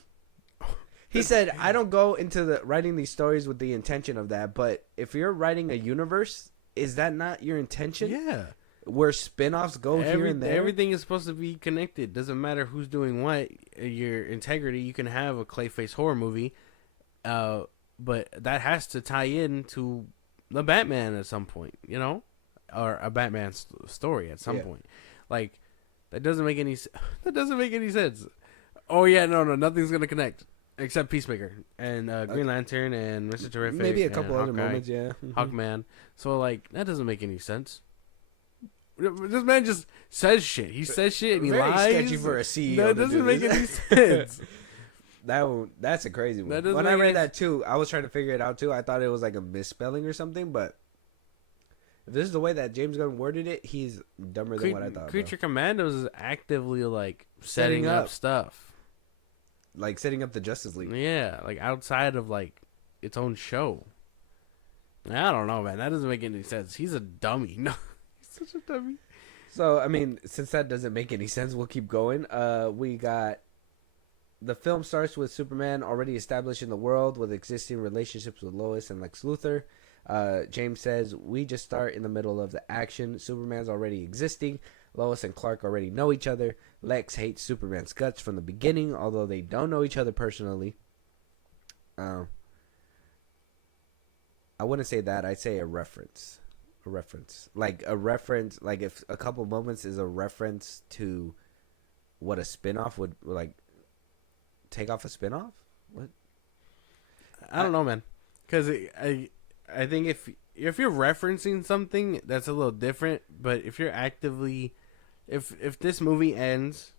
He said, I don't go into the writing these stories with the intention of that, but if you're writing a universe, is that not your intention? Yeah. Where spin-offs go here and there? Everything is supposed to be connected. Doesn't matter who's doing what. Your integrity, you can have a Clayface horror movie, but that has to tie in to the Batman at some point, you know? Or a Batman story at some point. Like, that doesn't make any sense. Oh, yeah, no, nothing's going to connect. Except Peacemaker and Green Lantern and Mr. Terrific. Maybe a couple other Hawkeye, moments, yeah. Hawkman. So, like, that doesn't make any sense. This man just says shit. He says shit and he Very lies. sketchy for a CEO. That doesn't make any sense. That's a crazy one. That When I make read any- that too, I was trying to figure it out too. I thought it was like a misspelling or something, but if this is the way that James Gunn worded it, he's dumber than what I thought. Creature Commandos is actively, like, setting up stuff. Like setting up the Justice League. Yeah, like outside of like its own show. I don't know, man. That doesn't make any sense. He's a dummy. No, he's such a dummy. So I mean, since that doesn't make any sense, we'll keep going. We got the film starts with Superman already established in the world with existing relationships with Lois and Lex Luthor. James says we just start in the middle of the action. Superman's already existing. Lois and Clark already know each other. Lex hates Superman's guts from the beginning, although they don't know each other personally. I wouldn't say that. I'd say a reference. Like if a couple moments is a reference to what a spinoff would like take off a spinoff? What? I don't know, man. Because I think if you're referencing something, that's a little different. But if you're actively... If this movie ends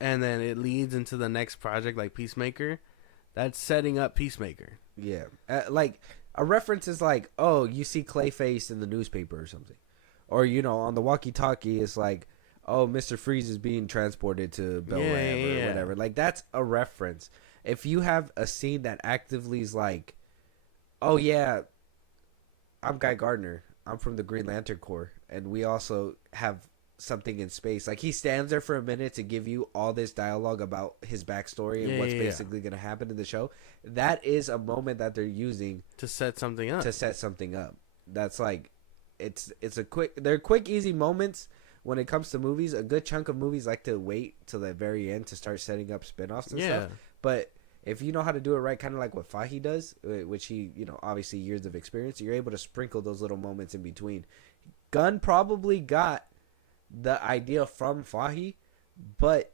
and then it leads into the next project like Peacemaker, that's setting up Peacemaker. Yeah. Like, a reference is like, oh, you see Clayface in the newspaper or something. Or, you know, on the walkie-talkie, it's like, oh, Mr. Freeze is being transported to Bel Ram or whatever. Like, that's a reference. If you have a scene that actively is like, oh, yeah, I'm Guy Gardner. I'm from the Green Lantern Corps. And we also have something in space. Like, he stands there for a minute to give you all this dialogue about his backstory and what's basically going to happen in the show. That is a moment that they're using to set something up. That's like, they're quick, easy moments. When it comes to movies, a good chunk of movies like to wait till the very end to start setting up spinoffs and stuff. But if you know how to do it right, kind of like what Fahy does, which he, you know, obviously years of experience, you're able to sprinkle those little moments in between. Gunn probably got the idea from Fahy, but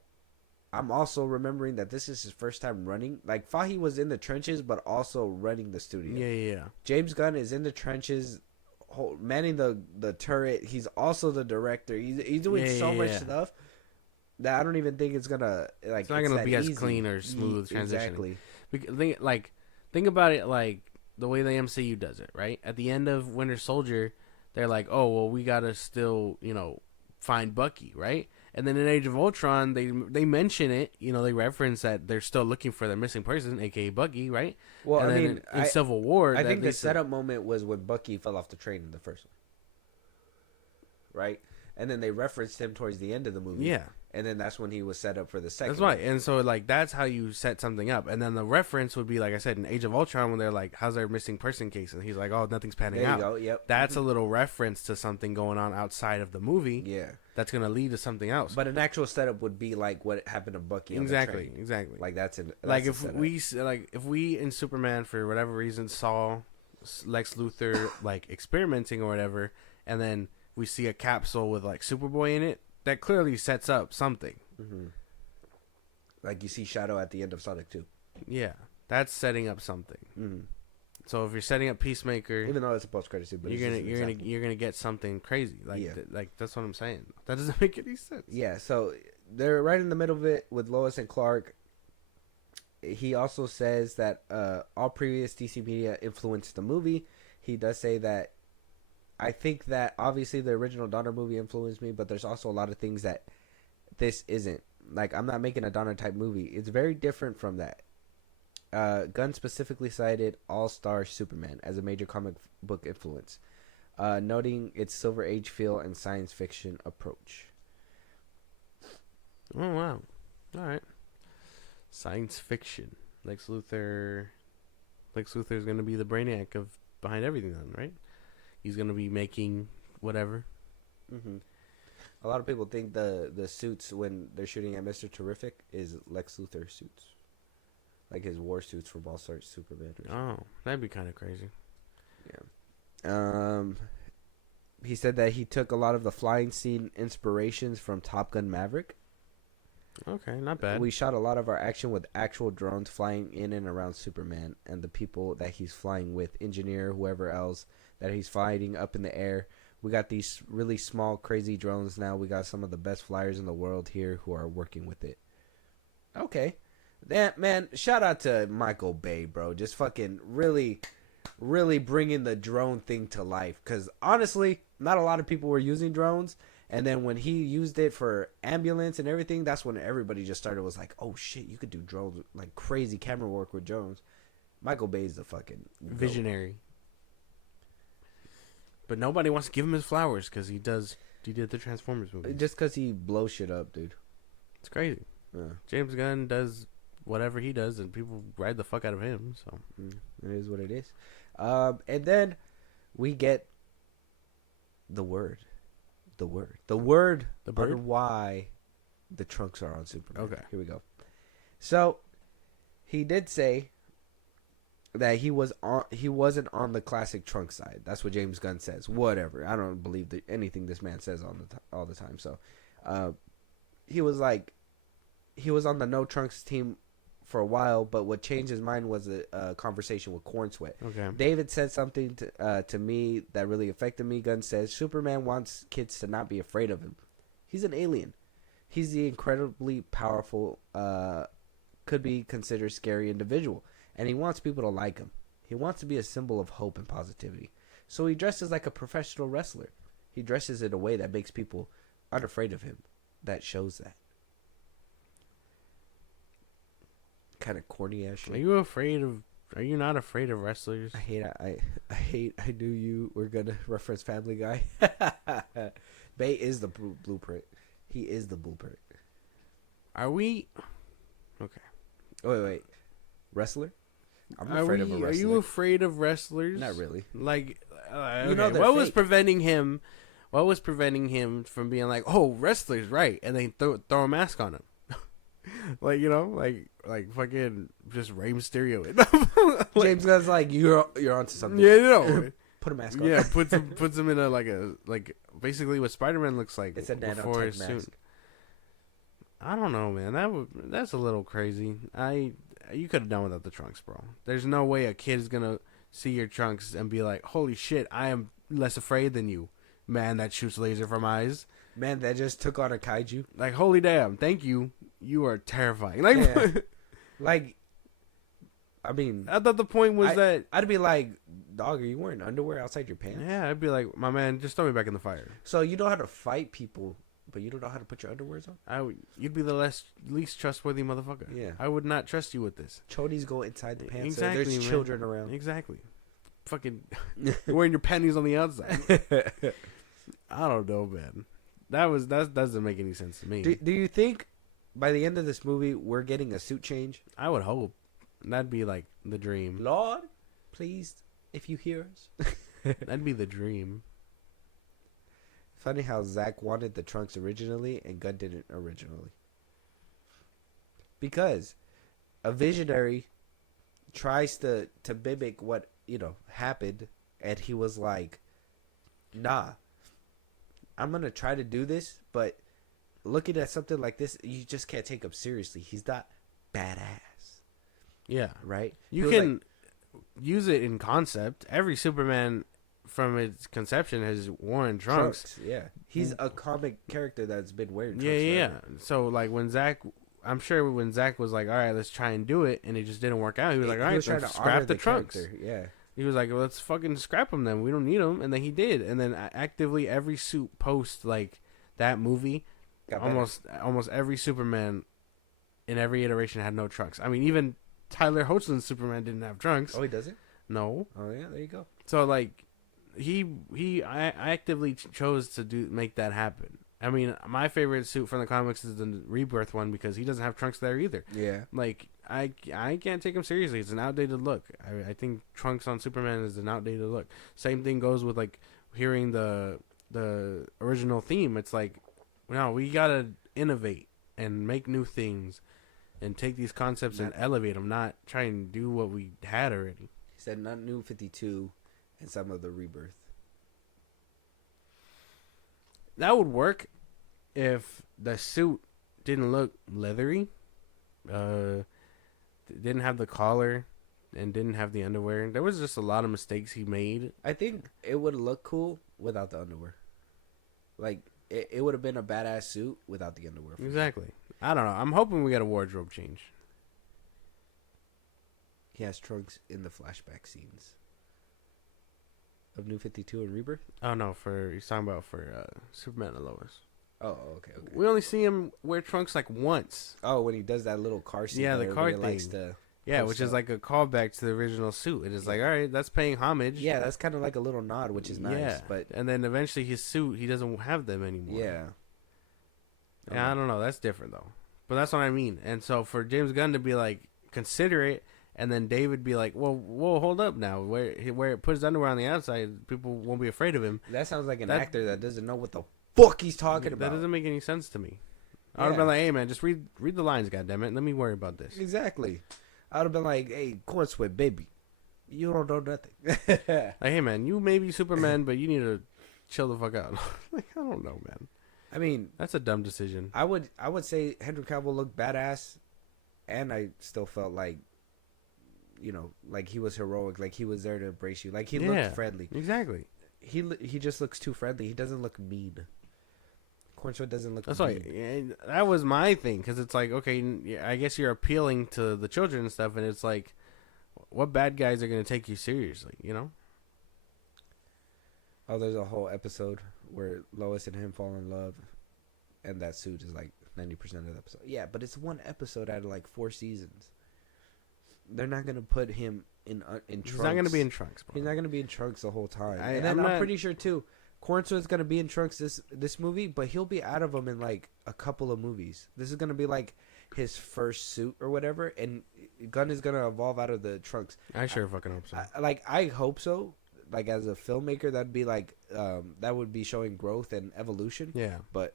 I'm also remembering that this is his first time running. Like, Fahy was in the trenches, but also running the studio. Yeah. James Gunn is in the trenches, manning the turret. He's also the director. He's doing so much stuff that I don't even think it's gonna like. It's not gonna be as clean or smooth transition. Exactly. Think about it like the way the MCU does it. Right at the end of Winter Soldier, they're like, oh well, we gotta still find Bucky, right? And then in Age of Ultron, they mention it, they reference that they're still looking for their missing person, aka Bucky, right? Well, and I then mean, in Civil War, I think the setup moment was when Bucky fell off the train in the first one, right? And then they referenced him towards the end of the movie. Yeah. And then that's when he was set up for the second. That's right. And so, like, that's how you set something up. And then the reference would be, like I said, in Age of Ultron, when they're like, how's their missing person case? And he's like, oh, nothing's panning out. There you go, yep. That's a little reference to something going on outside of the movie. Yeah. That's going to lead to something else. But an actual setup would be like what happened to Bucky on the train. Exactly. Like, that's like, if we in Superman, for whatever reason, saw Lex Luthor, like, experimenting or whatever, and then we see a capsule with, like, Superboy in it, that clearly sets up something. Mm-hmm. Like you see Shadow at the end of Sonic 2. Yeah, that's setting up something. Mm-hmm. So if you're setting up Peacemaker, even though it's a post-credit scene, but you're gonna get something crazy. Like like that's what I'm saying. That doesn't make any sense. Yeah, so they're right in the middle of it with Lois and Clark. He also says that all previous DC media influenced the movie. He does say that I think that obviously the original Donner movie influenced me, but there's also a lot of things that this isn't. Like, I'm not making a Donner type movie. It's very different from that. Gunn specifically cited All-Star Superman as a major comic book influence, noting its Silver Age feel and science fiction approach. Oh, wow. All right. Science fiction. Lex Luthor is going to be the brainiac behind everything then, right? He's going to be making whatever. Mm-hmm. A lot of people think the suits when they're shooting at Mr. Terrific is Lex Luthor suits. Like his war suits from All Star Superman. Oh, that'd be kind of crazy. Yeah. He said that he took a lot of the flying scene inspirations from Top Gun Maverick. Okay, not bad. We shot a lot of our action with actual drones flying in and around Superman and the people that he's flying with, engineer, whoever else that he's fighting up in the air. We got these really small, crazy drones now. We got some of the best flyers in the world here who are working with it. Okay. That, man, shout out to Michael Bay, bro. Just fucking really, really bringing the drone thing to life. Because, honestly, not a lot of people were using drones. And then when he used it for ambulance and everything, that's when everybody just started was like, oh, shit, you could do drones, like crazy camera work with drones. Michael Bay's the fucking visionary. But nobody wants to give him his flowers because he did the Transformers movie. Just because he blows shit up, dude. It's crazy. Yeah. James Gunn does whatever he does, and people ride the fuck out of him. So it is what it is. And then we get the word on why the trunks are on Superman. Okay, here we go. So he did say that he wasn't on the classic trunk side. That's what James Gunn says. Whatever. I don't believe anything this man says all the time. So he was on the no trunks team for a while, but what changed his mind was a conversation with Corn Sweat. Okay. David said something to me that really affected me. Gunn says Superman wants kids to not be afraid of him. He's an alien. He's the incredibly powerful, could be considered scary individual. And he wants people to like him. He wants to be a symbol of hope and positivity. So he dresses like a professional wrestler. He dresses in a way that makes people unafraid of him. That shows that. Kind of corny ass shit. Are you not afraid of wrestlers? I knew you were going to reference Family Guy. Bay is the blueprint. He is the blueprint. Are we? Okay. Wait. Wrestler? I'm afraid of a wrestler. Are you afraid of wrestlers? Not really. Like, you know, what was preventing him? What was preventing him from being like, "Oh, wrestlers, right?" And then throw a mask on him, like like fucking just Rey Mysterio. James Gunn's like, you're onto something. Yeah, put a mask on. Yeah, puts him in a basically what Spider-Man looks like. It's a nanotech mask. I don't know, man. That's a little crazy. You could have done without the trunks, bro. There's no way a kid's gonna see your trunks and be like, "Holy shit, I am less afraid than you, man that shoots laser from eyes." Man that just took on a kaiju. Like, holy damn, thank you. You are terrifying. Like, yeah. Like, I mean, I thought the point was that I'd be like, dog, are you wearing underwear outside your pants? Yeah, I'd be like, my man, just throw me back in the fire. So you know how to fight people, but you don't know how to put your underwears on? You'd be the least trustworthy motherfucker. Yeah. I would not trust you with this. Chonies go inside the pants. Exactly, There's man. children around. Exactly. Fucking, you're wearing your panties on the outside. I don't know, man. That doesn't make any sense to me. Do you think by the end of this movie we're getting a suit change? I would hope. That'd be like the dream. Lord, please, if you hear us. That'd be the dream. Funny how Zach wanted the trunks originally and Gunn didn't originally. Because a visionary tries to mimic what, happened, and he was like, nah, I'm going to try to do this, but looking at something like this, you just can't take him seriously. He's not badass. Yeah. Right? You can use it in concept. Every Superman from its conception has worn trunks. Yeah. He's a comic character that's been wearing trunks. Yeah. forever. So, like, I'm sure when Zach was like, all right, let's try and do it, and it just didn't work out, he was like, all right, let's scrap the trunks. Character. Yeah. He was like, well, let's fucking scrap them then. We don't need them. And then he did. And then actively every suit post, like, that movie, almost every Superman in every iteration had no trunks. I mean, even Tyler Hoechlin's Superman didn't have trunks. Oh, he doesn't? No. Oh, yeah, there you go. So, like, he actively chose to make that happen. I mean, my favorite suit from the comics is the Rebirth one because he doesn't have trunks there either. Yeah. Like, I can't take him seriously. It's an outdated look. I think trunks on Superman is an outdated look. Same thing goes with, like, hearing the original theme. It's like, no, we gotta innovate and make new things and take these concepts and elevate them, not try and do what we had already. He said not New 52 and some of the Rebirth. That would work if the suit didn't look leathery, didn't have the collar, and didn't have the underwear. There was just a lot of mistakes he made. I think it would look cool without the underwear. Like, it would have been a badass suit without the underwear. Exactly. I don't know. I'm hoping we get a wardrobe change. He has trunks in the flashback scenes of New 52 and Rebirth. Oh no, he's talking about for Superman and Lois. Oh, okay. We only see him wear trunks like once. Oh, when he does that little car scene. Yeah, the car likes thing. to Yeah, which is like a callback to the original suit. It is like, all right, that's paying homage. Yeah, that's kind of like a little nod, which is nice. Yeah, But and then eventually his suit, he doesn't have them anymore. yeah. Yeah, I don't know. That's different though. But that's what I mean. And so for James Gunn to be like, consider it, and then David be like, well, hold up now. Where it puts his underwear on the outside, people won't be afraid of him. That sounds like an actor that doesn't know what the fuck he's talking about. That doesn't make any sense to me. I would have been like, hey man, just read the lines, goddammit. Let me worry about this. Exactly. I would have been like, hey, corn sweat, baby. You don't know nothing. Like, hey man, you may be Superman, but you need to chill the fuck out. Like, I don't know, man. I mean, that's a dumb decision. I would say Henry Cavill looked badass, and I still felt like, like he was heroic, like he was there to embrace you, like he looked friendly. Exactly. He just looks too friendly. He doesn't look mean. Cornsword doesn't look. That's mean. why that was my thing, because it's like, okay, I guess you're appealing to the children and stuff, and it's like, what bad guys are gonna take you seriously, Oh, there's a whole episode where Lois and him fall in love, and that suit is like 90% of the episode. Yeah, but it's one episode out of like 4 seasons. They're not gonna put him in trunks. He's not gonna be in trunks, bro. He's not gonna be in trunks the whole time. I'm and then I'm pretty sure too, Cornsword's gonna be in trunks this movie, but he'll be out of them in like a couple of movies. This is gonna be like his first suit or whatever, and Gunn is gonna evolve out of the trunks. I sure fucking hope so. I hope so. Like, as a filmmaker, that'd be like that would be showing growth and evolution. Yeah, but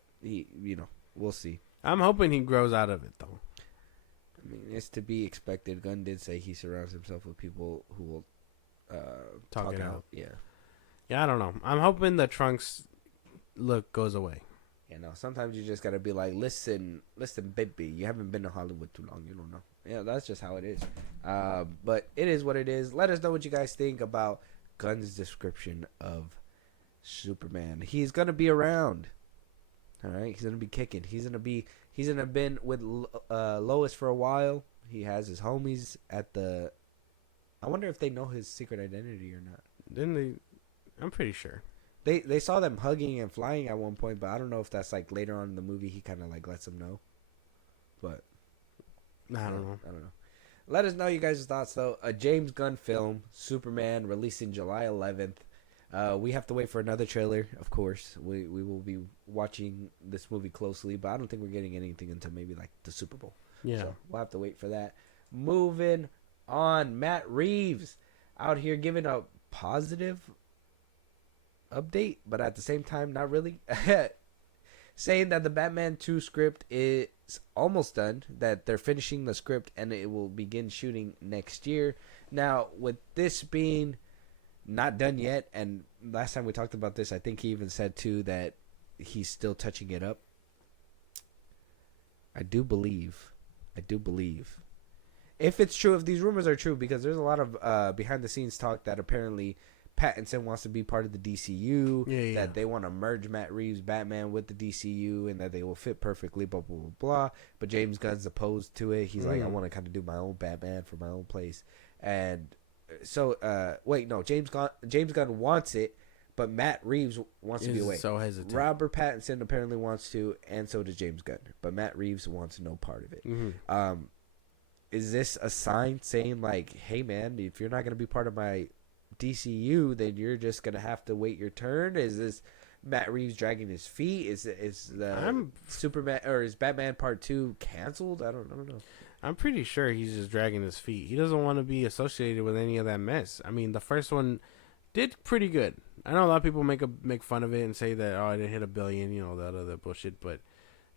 we'll see. I'm hoping he grows out of it though. I mean, it's to be expected. Gunn did say he surrounds himself with people who will talk it out. Yeah, I don't know. I'm hoping the trunks look goes away. Sometimes you just gotta be like, listen, baby, you haven't been to Hollywood too long. You don't know. Yeah, that's just how it is. But it is what it is. Let us know what you guys think about Gunn's description of Superman. He's gonna be around. All right, he's gonna be kicking. He's gonna been with Lois for a while. He has his homies at the. I wonder if they know his secret identity or not. Didn't they? I'm pretty sure. They saw them hugging and flying at one point, but I don't know if that's like later on in the movie. He kind of like lets them know. But I don't know. I don't know. Let us know you guys' thoughts though. A James Gunn film, Superman, releasing July 11th. We have to wait for another trailer, of course. We will be watching this movie closely, but I don't think we're getting anything until maybe like the Super Bowl. Yeah. So we'll have to wait for that. Moving on, Matt Reeves out here giving a positive update, but at the same time, not really. Saying that the Batman 2 script is almost done, that they're finishing the script and it will begin shooting next year. Now, with this being not done yet, and last time we talked about this, I think he even said too that he's still touching it up. I do believe, if it's true, if these rumors are true, because there's a lot of behind the scenes talk that apparently Pattinson wants to be part of the DCU, that they want to merge Matt Reeves' Batman with the DCU, and that they will fit perfectly, blah, blah, blah, blah. But James Gunn's opposed to it. He's like, I want to kind of do my own Batman for my own place. And so, James Gunn wants it, but Matt Reeves wants to be away. So hesitant. Robert Pattinson apparently wants to, and so does James Gunn. But Matt Reeves wants no part of it. Mm-hmm. Is this a sign saying like, hey man, if you're not going to be part of my DCU, then you're just gonna have to wait your turn? Is this Matt Reeves dragging his feet? Is the Superman or is Batman Part 2 canceled? I don't know. I'm pretty sure he's just dragging his feet. He doesn't want to be associated with any of that mess. I mean, the first one did pretty good. I know a lot of people make fun of it and say that it didn't hit $1 billion, that other bullshit, but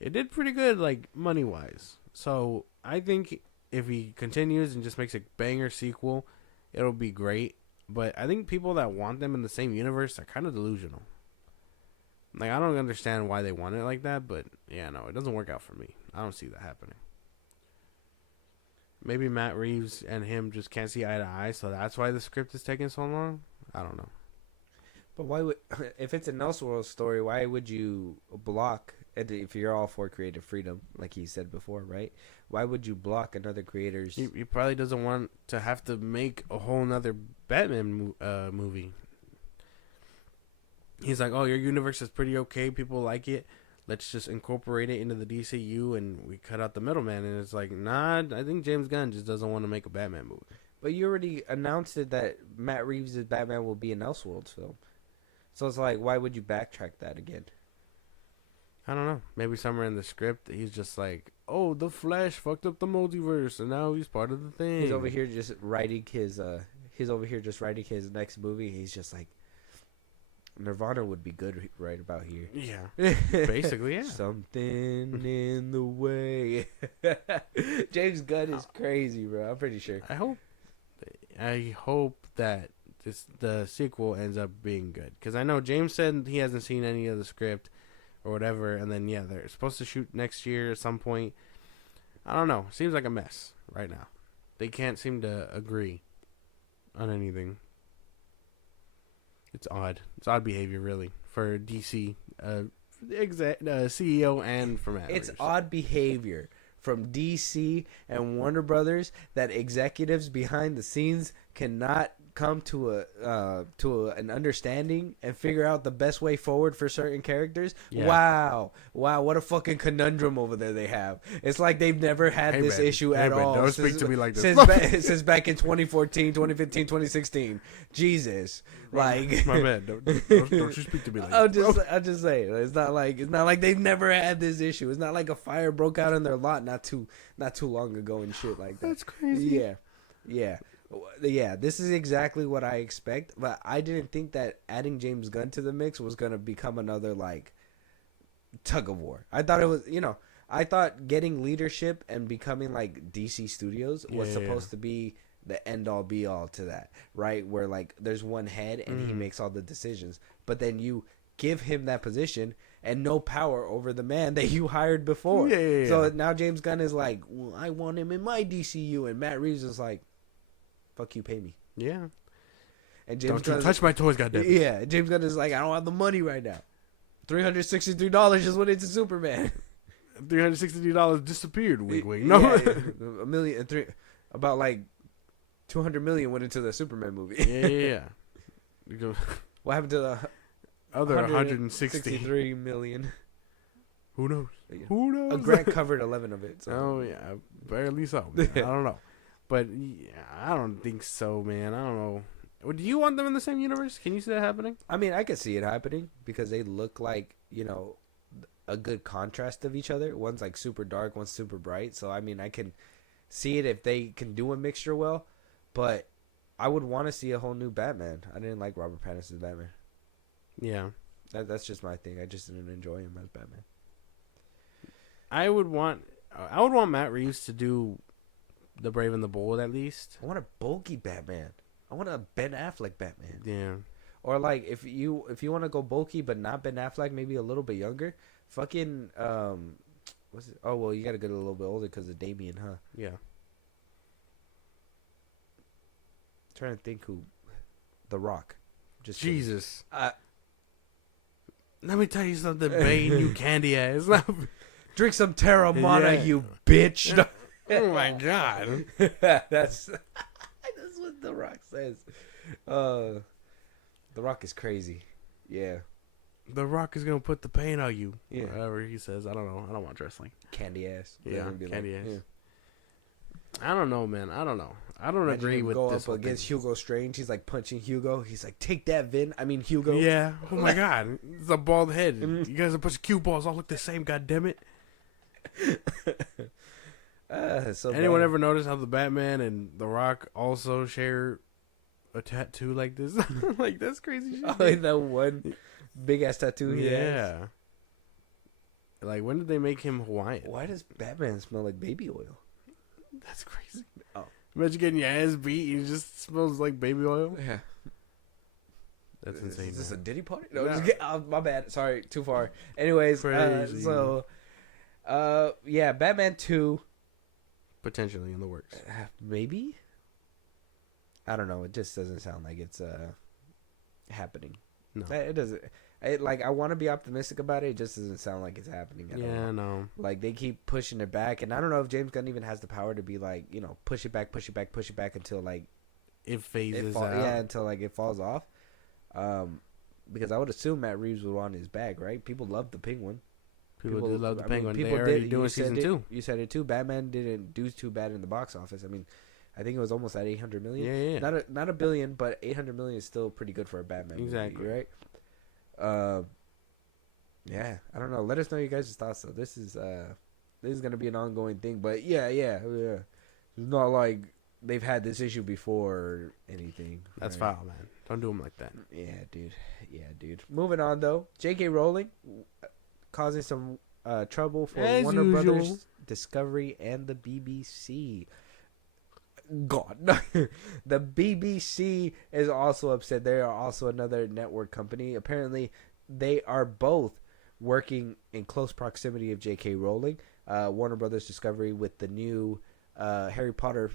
it did pretty good, like money wise. So I think if he continues and just makes a banger sequel, it'll be great. But I think people that want them in the same universe are kind of delusional. Like, I don't understand why they want it like that, but yeah, no, it doesn't work out for me. I don't see that happening. Maybe Matt Reeves and him just can't see eye to eye, so that's why the script is taking so long? I don't know. But why would, if it's an Elseworlds story, why would you block, if you're all for creative freedom, like he said before, right? Why would you block another creator's... He probably doesn't want to have to make a whole nother Batman movie. He's like, oh, your universe is pretty okay, people like it, let's just incorporate it into the DCU and we cut out the middleman. And it's like, nah, I think James Gunn just doesn't want to make a Batman movie. But you already announced it that Matt Reeves' Batman will be an Elseworlds film. So it's like, why would you backtrack that again? I don't know. Maybe somewhere in the script, he's just like, oh, the Flash fucked up the multiverse, and now he's part of the thing. He's over here just writing his next movie. He's just like, Nirvana would be good right about here. Yeah. Basically, yeah. Something in the way. James Gunn is crazy, bro. I'm pretty sure. I hope that the sequel ends up being good. Because I know James said he hasn't seen any of the script or whatever. And then, yeah, they're supposed to shoot next year at some point. I don't know. Seems like a mess right now. They can't seem to agree on anything. It's odd. It's odd behavior, really, for DC CEO and for Matt It's Reeves. odd behavior from DC and Warner Brothers that executives behind the scenes cannot come to an understanding and figure out the best way forward for certain characters. Yeah. Wow, what a fucking conundrum over there they have. It's like they've never had this issue at all. Don't speak to me like this. Since back in 2014, 2015, 2016. Jesus, like my bad. Don't you speak to me like that. I'll just say it's not like they've never had this issue. It's not like a fire broke out in their lot not too long ago and shit like that. That's crazy. Yeah, this is exactly what I expect, but I didn't think that adding James Gunn to the mix was going to become another, like, tug of war. I thought it was, I thought getting leadership and becoming, like, DC Studios was supposed to be the end-all, be-all to that, right? Where, like, there's one head and he makes all the decisions, but then you give him that position and no power over the man that you hired before. Yeah. So now James Gunn is like, well, I want him in my DCU, and Matt Reeves is like, fuck you, pay me. Yeah. And James Don't you touch my toys, goddamn. Yeah, James Gunn is like, I don't have the money right now. $363 just went into Superman. $363 disappeared. Wink, wink. No, $1 million, about like $200 million went into the Superman movie. yeah. What happened to the other 160? 163 million? Who knows? Yeah. Who knows? Grant covered 11 of it. So. Oh yeah, barely so. Man. I don't know, but yeah, I don't think so, man. I don't know. Do you want them in the same universe? Can you see that happening? I mean, I could see it happening because they look like, a good contrast of each other. One's like super dark, one's super bright. So I mean, I can see it if they can do a mixture well, but I would want to see a whole new Batman. I didn't like Robert Pattinson's Batman. Yeah, that's just my thing. I just didn't enjoy him as Batman. I would want Matt Reeves to do the Brave and the Bold at least. I want a bulky Batman. I want a Ben Affleck Batman. Yeah. Or like if you want to go bulky but not Ben Affleck, maybe a little bit younger. Fucking what's it? Oh well, you got to get a little bit older because of Damien, huh? Yeah. Trying to think who. The Rock. Just Jesus. kidding. Let me tell you something, Bane, you candy ass. Drink some Terramana, Yeah. you bitch. Oh my god. That's what The Rock says. The Rock is crazy. Yeah. The Rock is gonna put the pain on you. Yeah. Whatever he says. I don't know. I don't watch wrestling. Candy ass. Yeah, Be candy ass. yeah. I don't know, man. I don't know. I don't Imagine agree him with go this up whole against thing. Hugo Strange. He's like punching Hugo. He's like, take that, Hugo. Yeah. Oh my god. It's a bald head. You guys are a bunch of cue balls. All look the same. God damn it. So Anyone bad. ever notice how the Batman and the Rock also share a tattoo like this? Like that's crazy shit. Oh, like that one big ass tattoo he has. Yeah. Like when did they make him Hawaiian? Why does Batman smell like baby oil? That's crazy. Oh. Imagine getting your ass beat and it just smells like baby oil. Yeah. That's insane. Is this a man. Diddy party? No, No. my bad. Sorry, too far. Anyways, Crazy. yeah, Batman 2. Potentially in the works. Maybe? I don't know. It just doesn't sound like it's happening. No. It doesn't. I want to be optimistic about it. It just doesn't sound like it's happening at all. Yeah, no. Like, they keep pushing it back. And I don't know if James Gunn even has the power to be like, push it back until, like, It phases out. yeah, until, like, it falls off. Because I would assume Matt Reeves would want his bag, right? People love the Penguin. People do love the I mean, Penguin. people They already did- doing you said season it- 2. You said it too. Batman didn't do too bad in the box office. I mean, I think it was almost at 800 million. Yeah. Not a billion, but 800 million is still pretty good for a Batman Exactly. movie, right? Yeah, I don't know. Let us know your guys' thoughts. Though this is gonna be an ongoing thing, but yeah. It's not like they've had this issue before or anything. That's right? foul, man. Don't do them like that. Yeah, dude. Moving on though, J.K. Rowling causing some trouble for As Warner usual. Brothers Discovery and the BBC. God, the BBC is also upset. They are also another network company. Apparently, they are both working in close proximity of J.K. Rowling. Warner Brothers Discovery with the new Harry Potter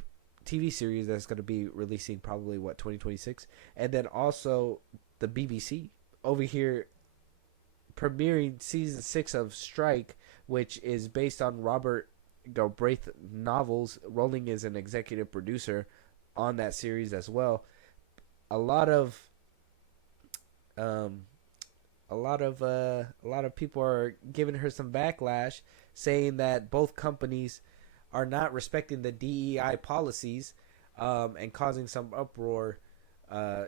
TV series that's going to be releasing probably 2026, and then also the BBC over here premiering season 6 of Strike, which is based on Robert Galbraith novels. Rowling is an executive producer on that series as well. A lot of people are giving her some backlash, saying that both companies are not respecting the DEI policies, and causing some uproar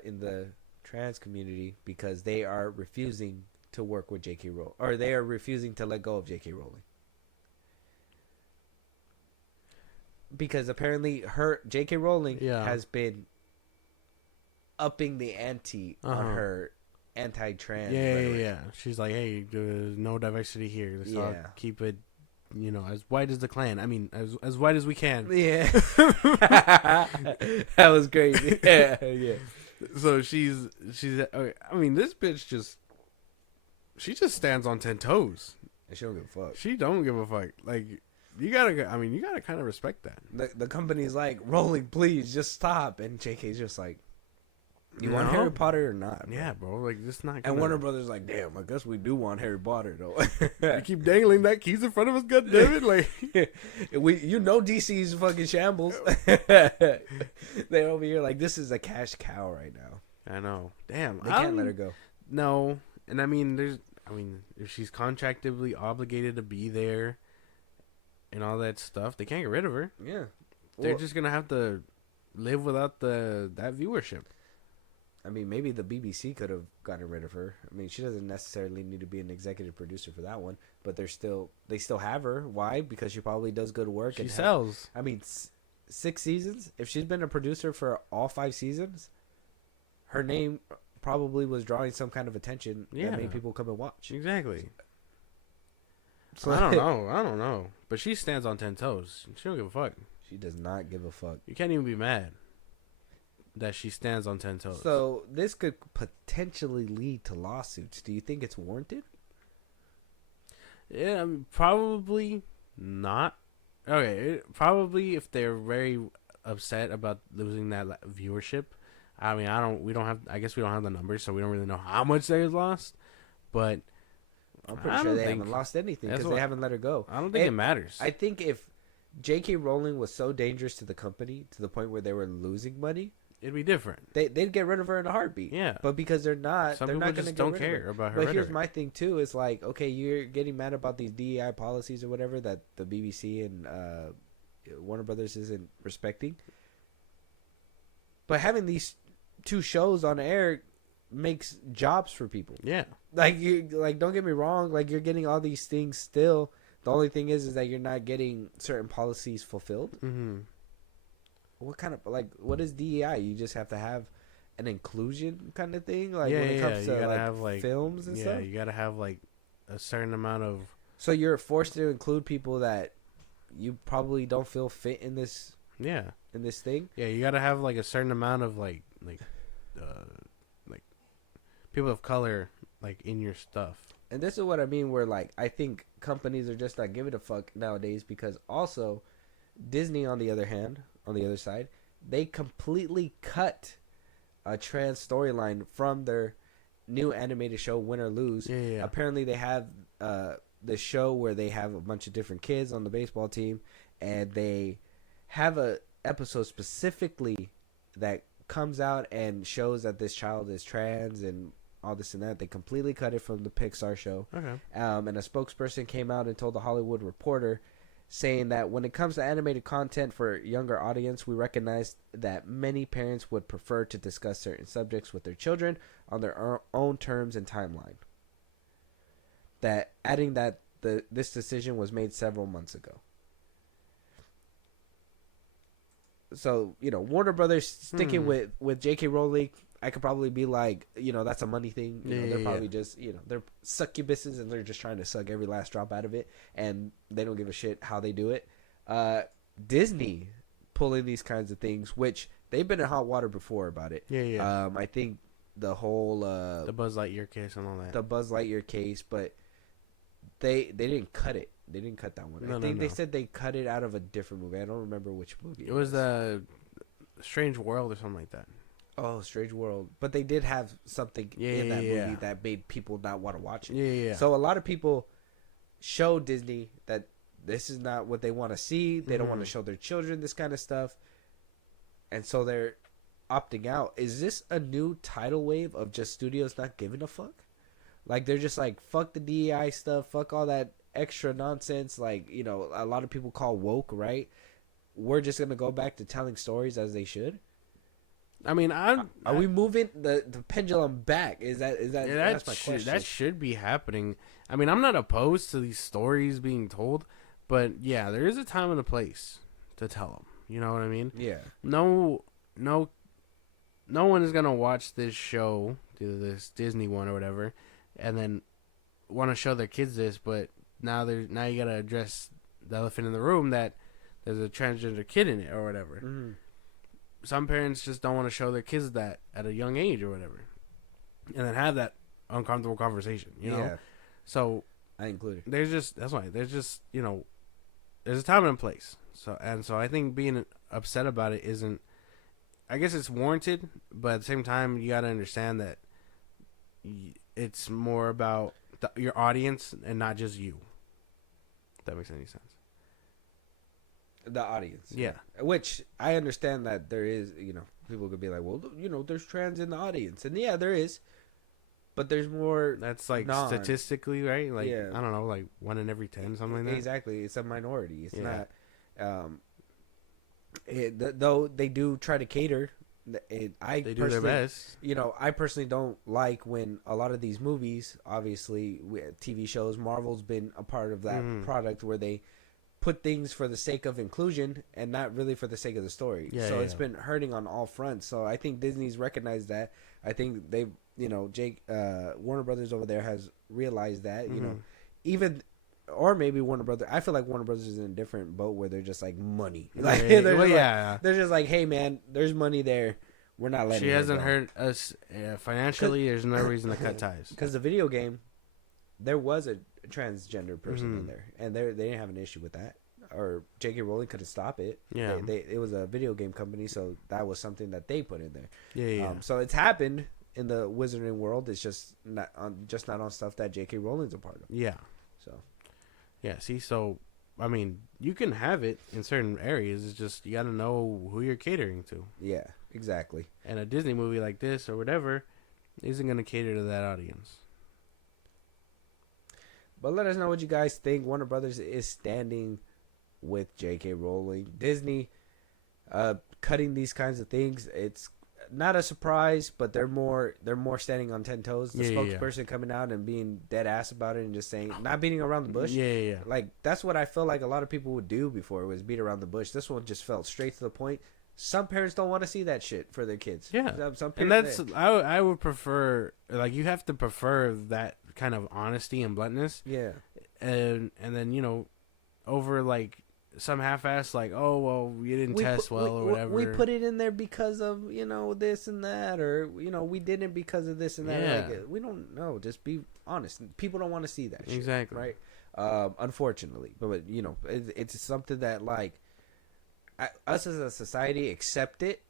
in the trans community because they are refusing to work with J.K. Rowling, or they are refusing to let go of J.K. Rowling. Because apparently J.K. Rowling has been upping the ante on her anti-trans rhetoric. Yeah. She's like, hey, there's no diversity here. Let's all keep it, as white as the Klan. I mean, as white as we can. Yeah. That was crazy. Yeah. So she's. I mean, this bitch she just stands on 10 toes. And she don't give a fuck. She don't give a fuck. Like, you gotta kind of respect that. The company's like, Rowling, please just stop. And JK's just like, you want No. Harry Potter or not? Bro? Yeah, bro. Like, just not. And Warner Brothers like, damn, I guess we do want Harry Potter though. You keep dangling that keys in front of us, goddammit. Like, DC's fucking shambles. They're over here like, this is a cash cow right now. I know. Damn. They can't let her go. No. And I mean, if she's contractually obligated to be there and all that stuff, they can't get rid of her. Yeah. They're just going to have to live without that viewership. I mean, maybe the BBC could have gotten rid of her. I mean, she doesn't necessarily need to be an executive producer for that one, but they still have her. Why? Because she probably does good work. She sells. I mean, 6 seasons. If she's been a producer for all 5 seasons, her name probably was drawing some kind of attention that made people come and watch. Exactly. So I don't know. But she stands on 10 toes. She don't give a fuck. She does not give a fuck. You can't even be mad that she stands on 10 toes. So this could potentially lead to lawsuits. Do you think it's warranted? Yeah, I mean, probably not. Okay, probably if they're very upset about losing that viewership. I mean, I guess we don't have the numbers, so we don't really know how much they lost. But I'm pretty sure they haven't lost anything because they haven't let her go. I don't think it matters. I think if J.K. Rowling was so dangerous to the company to the point where they were losing money, it'd be different. They'd get rid of her in a heartbeat. Yeah. But because they're not, Some they're people not going to just don't care about her. But here's my thing too: is like, okay, you're getting mad about these DEI policies or whatever that the BBC and Warner Brothers isn't respecting. But having these 2 shows on air makes jobs for people. Yeah. Like don't get me wrong, like you're getting all these things still. The only thing is that you're not getting certain policies fulfilled. Mm-hmm. What kind of what is DEI? You just have to have an inclusion kind of thing, like when it comes you to gotta have films and stuff. Yeah, you gotta have a certain amount of. So you're forced to include people that you probably don't feel fit in this. Yeah. In this thing. Yeah, you gotta have a certain amount of people of color in your stuff. And this is what I mean, where I think companies are just not giving a fuck nowadays, because also Disney, on the other hand, on the other side, they completely cut a trans storyline from their new animated show Win or Lose. Yeah. Apparently they have the show where they have a bunch of different kids on the baseball team, and they have a episode specifically that comes out and shows that this child is trans and all this and that. They completely cut it from the Pixar show. Okay. And a spokesperson came out and told the Hollywood Reporter, saying that when it comes to animated content for younger audience, we recognize that many parents would prefer to discuss certain subjects with their children on their own terms and timeline. That adding that this decision was made several months ago. So, Warner Brothers sticking with J.K. Rowling, I could probably be like, that's a money thing. They're probably just, they're succubuses and they're just trying to suck every last drop out of it, and they don't give a shit how they do it. Disney pulling these kinds of things, which they've been in hot water before about it. Yeah. I think the whole the Buzz Lightyear case and all that. The Buzz Lightyear case, but they didn't cut it. They didn't cut that one. I think they said they cut it out of a different movie. I don't remember which movie. It was the Strange World or something like that. Oh, Strange World. But they did have something in that movie that made people not want to watch it. Yeah. So a lot of people show Disney that this is not what they want to see. They don't want to show their children this kind of stuff. And so they're opting out. Is this a new tidal wave of just studios not giving a fuck? They're just fuck the DEI stuff, fuck all that extra nonsense. A lot of people call woke, right? We're just going to go back to telling stories as they should. I mean, are we moving the pendulum back? That's my question. That should be happening. I mean, I'm not opposed to these stories being told, but yeah, there is a time and a place to tell them. You know what I mean? Yeah. No one is gonna watch this show, this Disney one or whatever, and then want to show their kids this. But now you gotta address the elephant in the room that there's a transgender kid in it or whatever. Mm-hmm. Some parents just don't want to show their kids that at a young age or whatever, and then have that uncomfortable conversation. Yeah. So I included. There's a time and a place. So I think being upset about it isn't. I guess it's warranted, but at the same time, you got to understand that it's more about your audience and not just you. If that makes any sense. The audience. Yeah. Which I understand that there is, people could be like, well, there's trans in the audience. And yeah, there is. But there's more. That's like non. statistically, right? Like, Yeah. I don't know, like 1 in every 10, something like that. Exactly. It's a minority. It's Yeah. not. Though they do try to cater. They do their best. I personally don't like when a lot of these movies, obviously, TV shows, Marvel's been a part of that product where they put things for the sake of inclusion and not really for the sake of the story. Yeah, so yeah. it's been hurting on all fronts. So I think Disney's recognized that. I think they, Warner Brothers over there has realized that, even, or maybe Warner Brothers. I feel like Warner Brothers is in a different boat where they're just like money. Like, they're just like, hey man, there's money there. We're not letting. She hasn't hurt us financially. There's no reason to cut ties. Because the video game, there was a transgender person in there, and they didn't have an issue with that. Or J.K. Rowling couldn't stop it. Yeah, it was a video game company, so that was something that they put in there. Yeah. So it's happened in the wizarding world. It's just not on stuff that J.K. Rowling's a part of. Yeah. So. Yeah. See, so I mean, you can have it in certain areas. It's just you got to know who you're catering to. Yeah. Exactly. And a Disney movie like this or whatever isn't going to cater to that audience. But let us know what you guys think. Warner Brothers is standing with J.K. Rowling. Disney cutting these kinds of things. It's not a surprise, but they're more standing on 10 toes. The spokesperson coming out and being dead ass about it and just saying, not beating around the bush. Yeah. Like, that's what I feel like a lot of people would do before, was beat around the bush. This one just felt straight to the point. Some parents don't want to see that shit for their kids. Yeah. Some and parents, that's, I would prefer, like, you have to prefer that kind of honesty and bluntness. Yeah. And then, over, like, some half-ass, like, oh, well, you didn't test well or whatever. We put it in there because of, this and that, or, we didn't because of this and that. Yeah. Like, we don't know. Just be honest. People don't want to see that shit. Exactly. Right? Unfortunately. But, it's something that, like, us as a society accept it,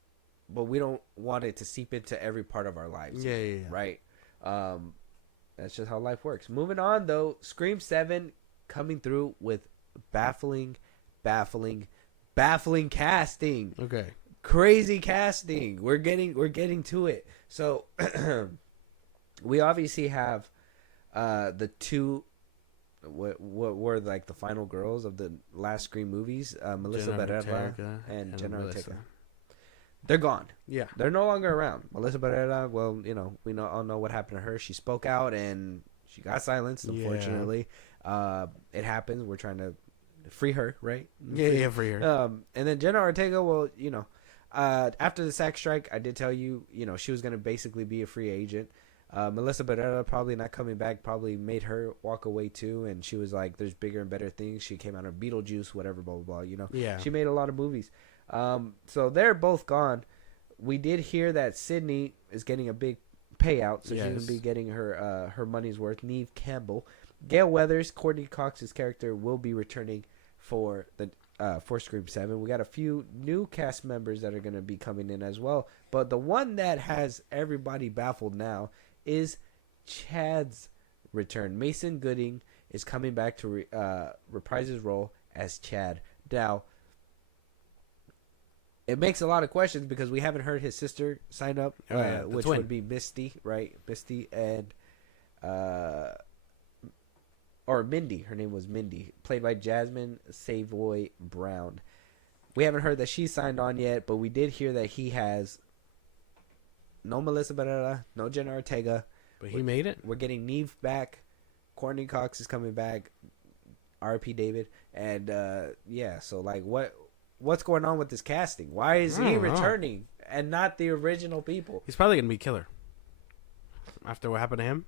but we don't want it to seep into every part of our lives. Yeah. Right? That's just how life works. Moving on, though, Scream 7 coming through with baffling casting. Okay. Crazy casting. We're getting to it. So we obviously have the two what were like the final girls of the last Scream movies, Melissa Barrera and Jenna Ortega. They're gone. Yeah. They're no longer around. Melissa Barrera, well, we all know what happened to her. She spoke out and she got silenced, unfortunately. It happens. We're trying to free her, right? Yeah, free her. And then Jenna Ortega, well, after the SAG strike, I did tell you, she was going to basically be a free agent. Melissa Barrera probably not coming back, probably made her walk away too, and she was like, there's bigger and better things. She came out of Beetlejuice, whatever, blah, blah, blah, Yeah. She made a lot of movies. So they're both gone. We did hear that Sydney is getting a big payout, so she's going to be getting her money's worth. Neve Campbell. Gail Weathers, Courtney Cox's character, will be returning for Scream 7. We got a few new cast members that are going to be coming in as well. But the one that has everybody baffled now is Chad's return. Mason Gooding is coming back to reprise his role as Chad. Now, it makes a lot of questions because we haven't heard his sister sign up, which would be Misty, right? Misty and or Mindy. Her name was Mindy, played by Jasmine Savoy Brown. We haven't heard that she signed on yet, but we did hear that he has no Melissa Barrera, no Jenna Ortega. But he made it. We're getting Neve back. Courtney Cox is coming back. R.P. David. And, so, like, what's going on with this casting? Why is he returning and not the original people? He's probably going to be killer. After what happened to him?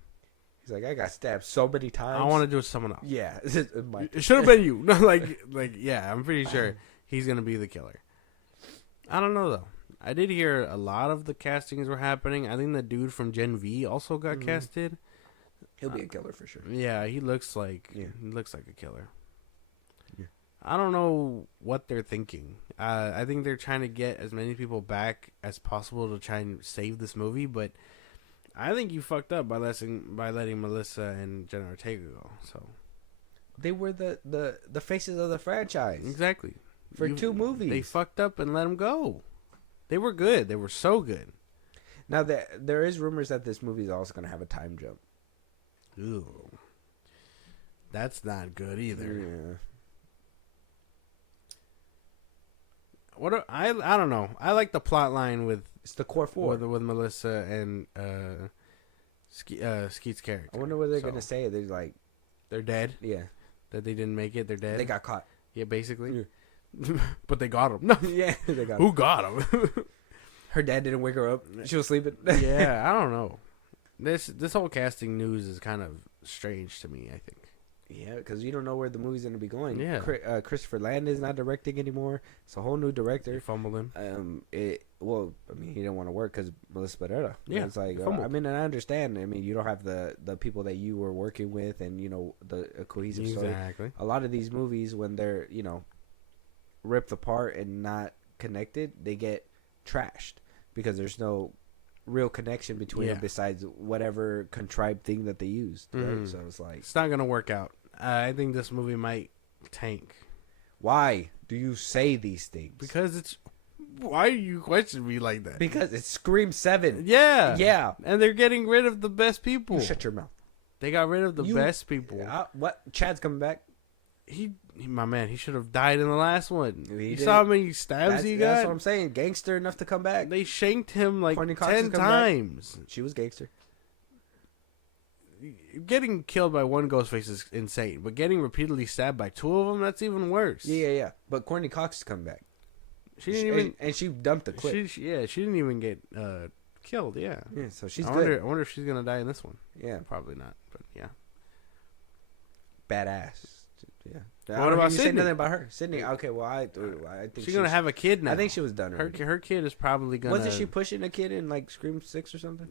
He's like, I got stabbed so many times. I want to do it with someone else. Yeah. It should have been you. No, yeah, I'm pretty sure he's going to be the killer. I don't know, though. I did hear a lot of the castings were happening. I think the dude from Gen V also got casted. He'll be a killer for sure. Yeah, he looks like a killer. Yeah. I don't know what they're thinking. I think they're trying to get as many people back as possible to try and save this movie, but I think you fucked up by letting Melissa and Jenna Ortega go. So they were the faces of the franchise. Exactly. for 2 movies. They fucked up and let them go. They were good. They were so good. Now there is rumors that this movie is also going to have a time jump. Ooh, that's not good either. Yeah. I don't know. I like the plot line with It's the core 4. with Melissa and Skeet's character. I wonder what they're going to say. They're like, they're dead. yeah, That they didn't make it. They're dead. they got caught. Yeah, basically. But they got him. No. Yeah, they got. Who got him? Her dad didn't wake her up. She was sleeping. Yeah, I don't know. This whole casting news is kind of strange to me, I think. Yeah, because you don't know where the movie's going to be going. Yeah. Christopher Landon is not directing anymore. It's a whole new They director. fumbled him. He didn't want to work because Melissa Barrera. Yeah, It's like, fumbled. I mean, and I understand. I mean, you don't have the people that you were working with and, the cohesive story. Exactly. A lot of these movies, when they're, ripped apart and not connected, they get trashed because there's no real connection between them besides whatever contrived thing that they used. Right? So it's like, It's not going to work out. I think this movie might tank. why do you say these things? Because it's... Why do you question me like that? Because it's Scream 7. Yeah. Yeah. And they're getting rid of the best people. Shut your mouth. They got rid of the best people. What? Chad's coming back. My man, he should have died in the last one. He You did. saw how many stabs he That's got? what I'm saying. Gangster enough to come back. They shanked him like Courtney Cox is 10 coming back. times. She was gangster. Getting killed by one Ghostface is insane, but getting repeatedly stabbed by 2 of them, that's even worse. Yeah. But Courtney Cox is coming back. She didn't even... And she dumped the clip. She didn't even get killed, yeah. Yeah, so she's I good. wonder if she's going to die in this one. Yeah. Probably not, but yeah. Badass. Yeah. What about you say Sydney? nothing about her? Sydney. Okay, well, I think She's going to have a kid now. I think she was done. Her Already. her kid is probably going to... Wasn't she pushing a kid in like Scream 6 or something?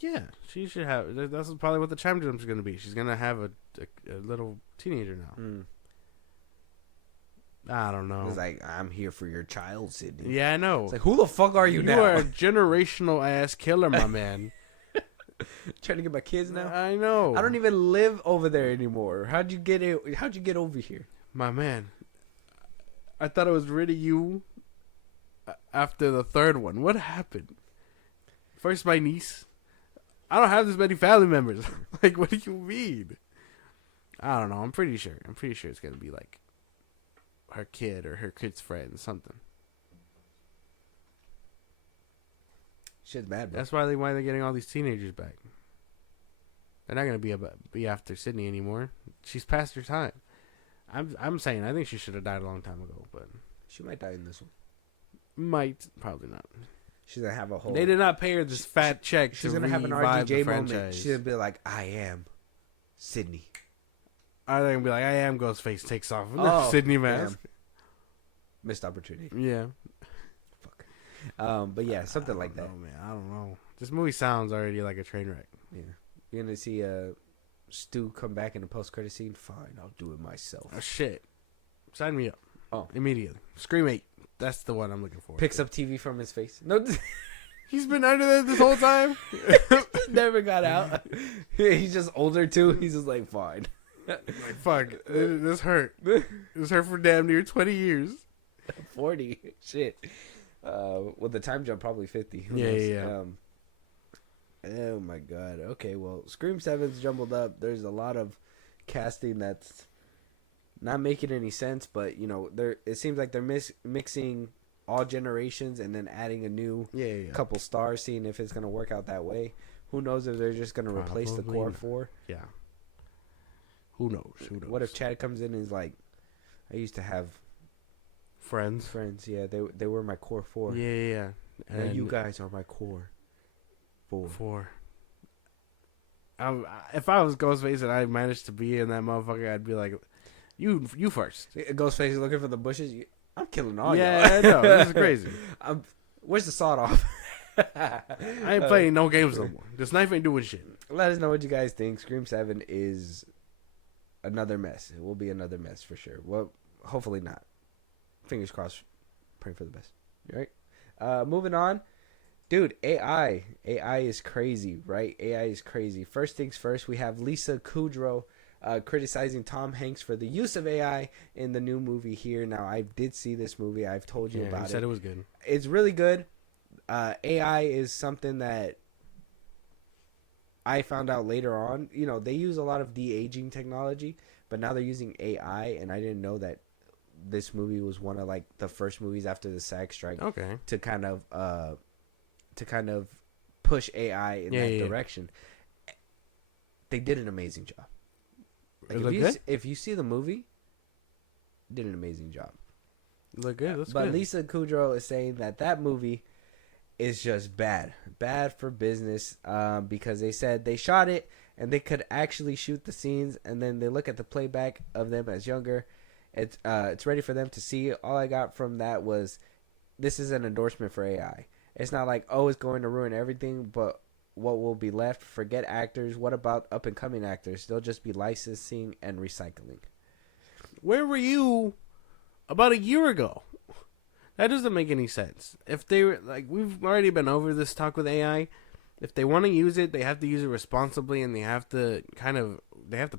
Yeah, she should have... That's probably what the time jump's going to be. She's going to have a little teenager now. Mm. I don't know. It's like, I'm here for your child, Sydney. Yeah, I know. It's like, who the fuck are you now? You are a generational ass killer, my man. Trying to get my kids now? I know. I don't even live over there anymore. How'd you get over here? My man. I thought I was rid of you after the 3rd one. What happened? First, my niece. I don't have this many family members. Like, what do you mean? I don't know. I'm pretty sure it's gonna be like her kid or her kid's friend, something. Shit's bad, bro. That's why they're getting all these teenagers back. They're not gonna be after Sydney anymore. She's past her time. I'm saying I think she should have died a long time ago, but She might die in this one. probably not. She's gonna have a whole. They did not pay her this fat check. She's to gonna have an revive the RDJ moment. franchise. She's gonna be like, "I am Sydney." Are they gonna be like, I am Ghostface takes off Oh, Sydney mask? Missed opportunity. Yeah. Fuck. But yeah, something like that. Oh man, I don't know. This movie sounds already like a train wreck. Yeah, you're gonna see Stu come back in the post-credit scene. Fine, I'll do it myself. Oh shit! Sign me up. Oh. Immediately. Scream 8. That's the one I'm looking for. Picks up TV from his face. No, He's been under there this whole time. never got out. He's just older too. He's just like, fine. Like, fuck. This hurt. This hurt for damn near 20 years. 40. Shit. Well, the time jump probably 50. Who Yeah, knows? yeah. Oh my god. Okay, well, Scream 7's jumbled up. There's a lot of casting that's not making any sense, but it seems like they're mixing all generations and then adding a new couple stars, seeing if it's gonna work out that way. Who knows if they're just gonna replace the core Probably. 4? Yeah. Who knows? What if Chad comes in and is like, I used to have friends? friends, yeah, they were my core 4. Yeah. And you guys are my core 4. 4. If I was Ghostface and I managed to be in that motherfucker, I'd be like, you first. Ghostface is looking for the bushes. I'm killing all Yeah, y'all. I know. This is crazy. Where's the sawed off? I ain't playing no games no more. This knife ain't doing shit. Let us know what you guys think. Scream 7 is another mess. It will be another mess for sure. Well, hopefully not. Fingers crossed. Praying for the best. Right? Moving on. Dude, AI. AI is crazy, right? AI is crazy. First things first, we have Lisa Kudrow criticizing Tom Hanks for the use of AI in the new movie here. Now, I did see this movie. I've told you about you said it was good. It's really good. AI is something that I found out later on. You know, they use a lot of de-aging technology, but now they're using AI, and I didn't know that this movie was one of like the first movies after the SAG strike to kind of push AI in that direction. They did an amazing job. Like if you see the movie, did an amazing job. Look good. That's but good. Lisa Kudrow is saying that movie is just bad for business, because they said they shot it and they could actually shoot the scenes, and then they look at the playback of them as younger. It's ready for them to see. All I got from that was, this is an endorsement for AI. It's not like, oh, it's going to ruin everything, but what will be left? Forget actors. What about up and coming actors? They'll just be licensing and recycling. Where were you about a year ago? That doesn't make any sense. If they were like, we've already been over this talk with AI. If they want to use it, they have to use it responsibly, and they have to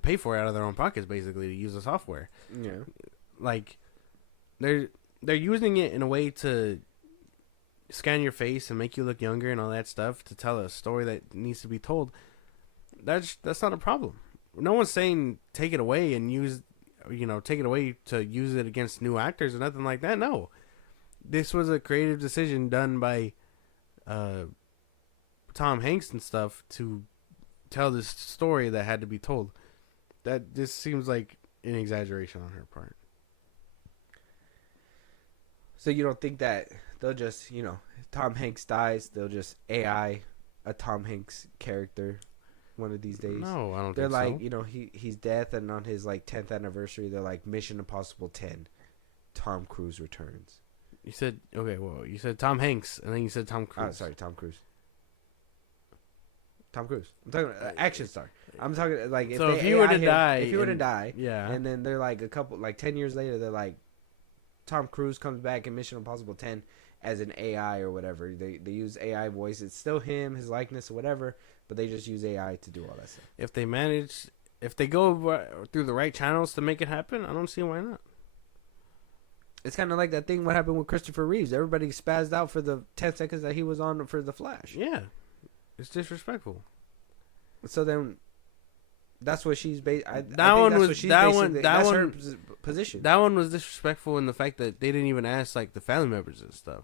pay for it out of their own pockets, basically, to use the software. Yeah, like they're using it in a way to scan your face and make you look younger and all that stuff to tell a story that needs to be told. That's not a problem. No one's saying take it away and take it away to use it against new actors or nothing like that. No, this was a creative decision done by Tom Hanks and stuff to tell this story that had to be told. That this seems like an exaggeration on her part. So you don't think that they'll just, Tom Hanks dies, they'll just AI a Tom Hanks character one of these days? No, I don't they're think like, so. He's dead, and on his 10th anniversary, they're like, Mission Impossible 10, Tom Cruise returns. You said, okay, well, you said Tom Hanks, and then you said Tom Cruise. Oh, sorry, Tom Cruise. Tom Cruise. I'm talking action star. I'm talking like if he were to die, yeah, and then they're like 10 years later, they're like, Tom Cruise comes back in Mission Impossible 10 as an AI or whatever. They use AI voice. It's still him, his likeness or whatever, but they just use AI to do all that stuff. If they go through the right channels to make it happen, I don't see why not. It's kind of like that thing what happened with Christopher Reeves. Everybody spazzed out for the 10 seconds that he was on for The Flash. Yeah. It's disrespectful. So then, that's what she's based. That's her position. That one was disrespectful in the fact that they didn't even ask the family members and stuff,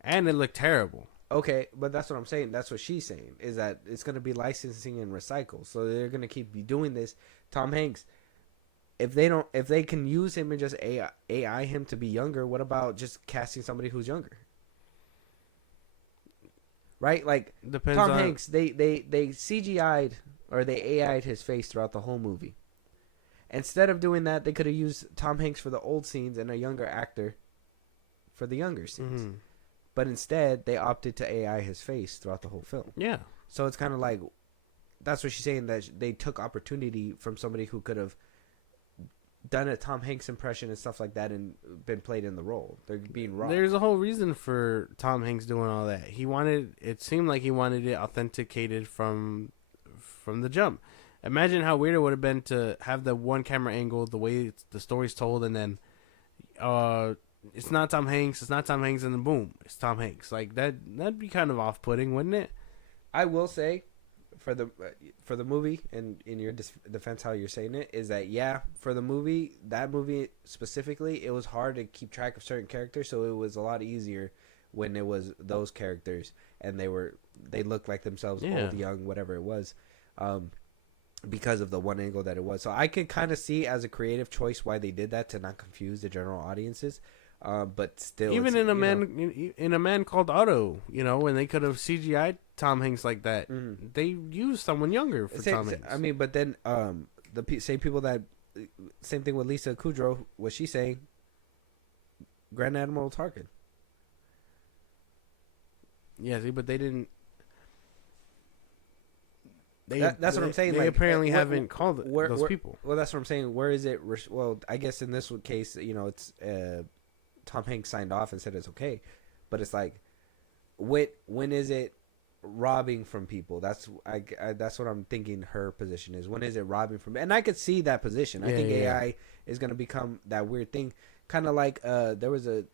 and it looked terrible. Okay, but that's what I'm saying. That's what she's saying, is that it's going to be licensing and recycle. So they're going to keep doing this. Tom Hanks, if they can use him and just AI him to be younger, what about just casting somebody who's younger? Right? Like Depends Tom on... Hanks, they CGI'd or they AI'd his face throughout the whole movie. Instead of doing that, they could have used Tom Hanks for the old scenes and a younger actor for the younger scenes. Mm-hmm. But instead, they opted to AI his face throughout the whole film. Yeah. So it's kind of like, that's what she's saying, that they took opportunity from somebody who could have done a Tom Hanks impression and stuff like that and been played in the role. They're being raw. There's a whole reason for Tom Hanks doing all that. It seemed like he wanted it authenticated from the jump. Imagine how weird it would have been to have the one camera angle, the way the story's told, and then it's not Tom Hanks, and then boom, it's Tom Hanks. Like that'd be kind of off-putting, wouldn't it? I will say, for the movie, and in your defense, how you're saying it is that, yeah, for that movie specifically, it was hard to keep track of certain characters, so it was a lot easier when it was those characters and they looked like themselves, old, young, whatever it was, because of the one angle that it was. So I could kind of see as a creative choice why they did that, to not confuse the general audiences. But still, even in a man called Otto, when they could have CGI'd Tom Hanks like that, they used someone younger for Tom Hanks. I mean, but then the same people same thing with Lisa Kudrow. Was she saying Grand Admiral Tarkin? Yeah, see, but they didn't. That's what I'm saying. They apparently haven't called those people. Well, that's what I'm saying. Where is it? Well, I guess in this case, it's Tom Hanks signed off and said it's okay, but it's like, when is it robbing from people. That's that's what I'm thinking her position is. When is it robbing from? And I could see that position. I think AI is going to become that weird thing, kind of like there was a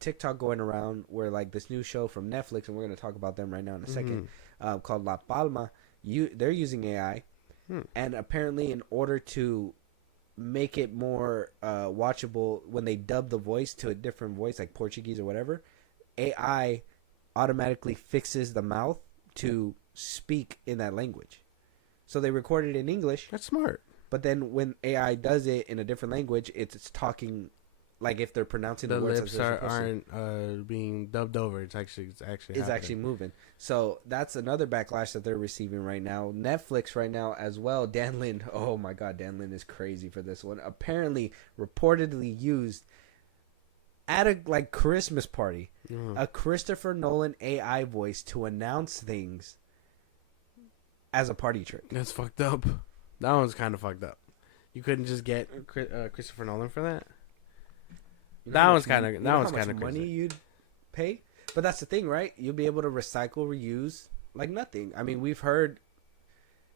TikTok going around where like this new show from Netflix, and we're going to talk about them right now in a second, called La Palma. They're using AI, and apparently in order to make it more watchable, when they dub the voice to a different voice like Portuguese or whatever, AI automatically fixes the mouth to speak in that language. So they record it in English. That's smart. But then when AI does it in a different language, it's talking like if they're pronouncing the words lips aren't being dubbed over. It's actually moving. So that's another backlash that they're receiving right now. Netflix right now as well. Dan Lin, oh my God, Dan Lin is crazy for this one. Apparently, reportedly used at a like Christmas party, a Christopher Nolan AI voice to announce things as a party trick. That's fucked up. That one's kind of fucked up. You couldn't just get Christopher Nolan for that. That one's kind of money you'd pay. But that's the thing, right? You'll be able to recycle, reuse like nothing. I mean, we've heard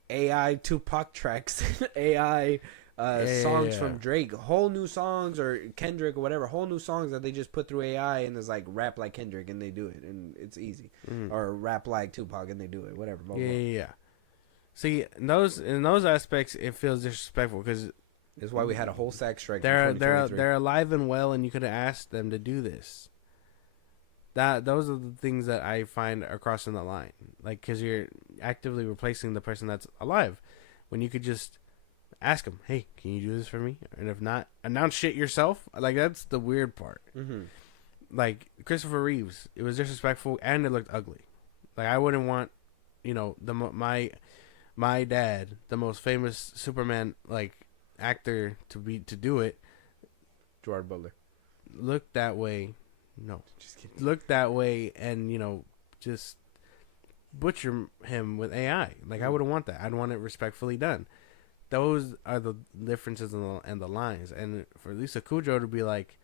AI Tupac tracks, AI songs from Drake, whole new songs, or Kendrick or whatever, whole new songs that they just put through AI and it's like rap like Kendrick and they do it and it's easy, or rap like Tupac and they do it, whatever. Blah, blah. Yeah. See, in those aspects, it feels disrespectful because that's why we had a whole SAG strike. They're alive and well, and you could have asked them to do this. Those are the things that I find are crossing the line, like because you're actively replacing the person that's alive, when you could just ask them, "Hey, can you do this for me?" And if not, announce shit yourself. Like that's the weird part. Like Christopher Reeves, it was disrespectful and it looked ugly. Like I wouldn't want, my dad, the most famous Superman actor to do it. Gerard Butler. Look that way. No. Just kidding. Look that way and, just butcher him with AI. Like, I wouldn't want that. I'd want it respectfully done. Those are the differences and the lines. And for Lisa Kudrow to be like,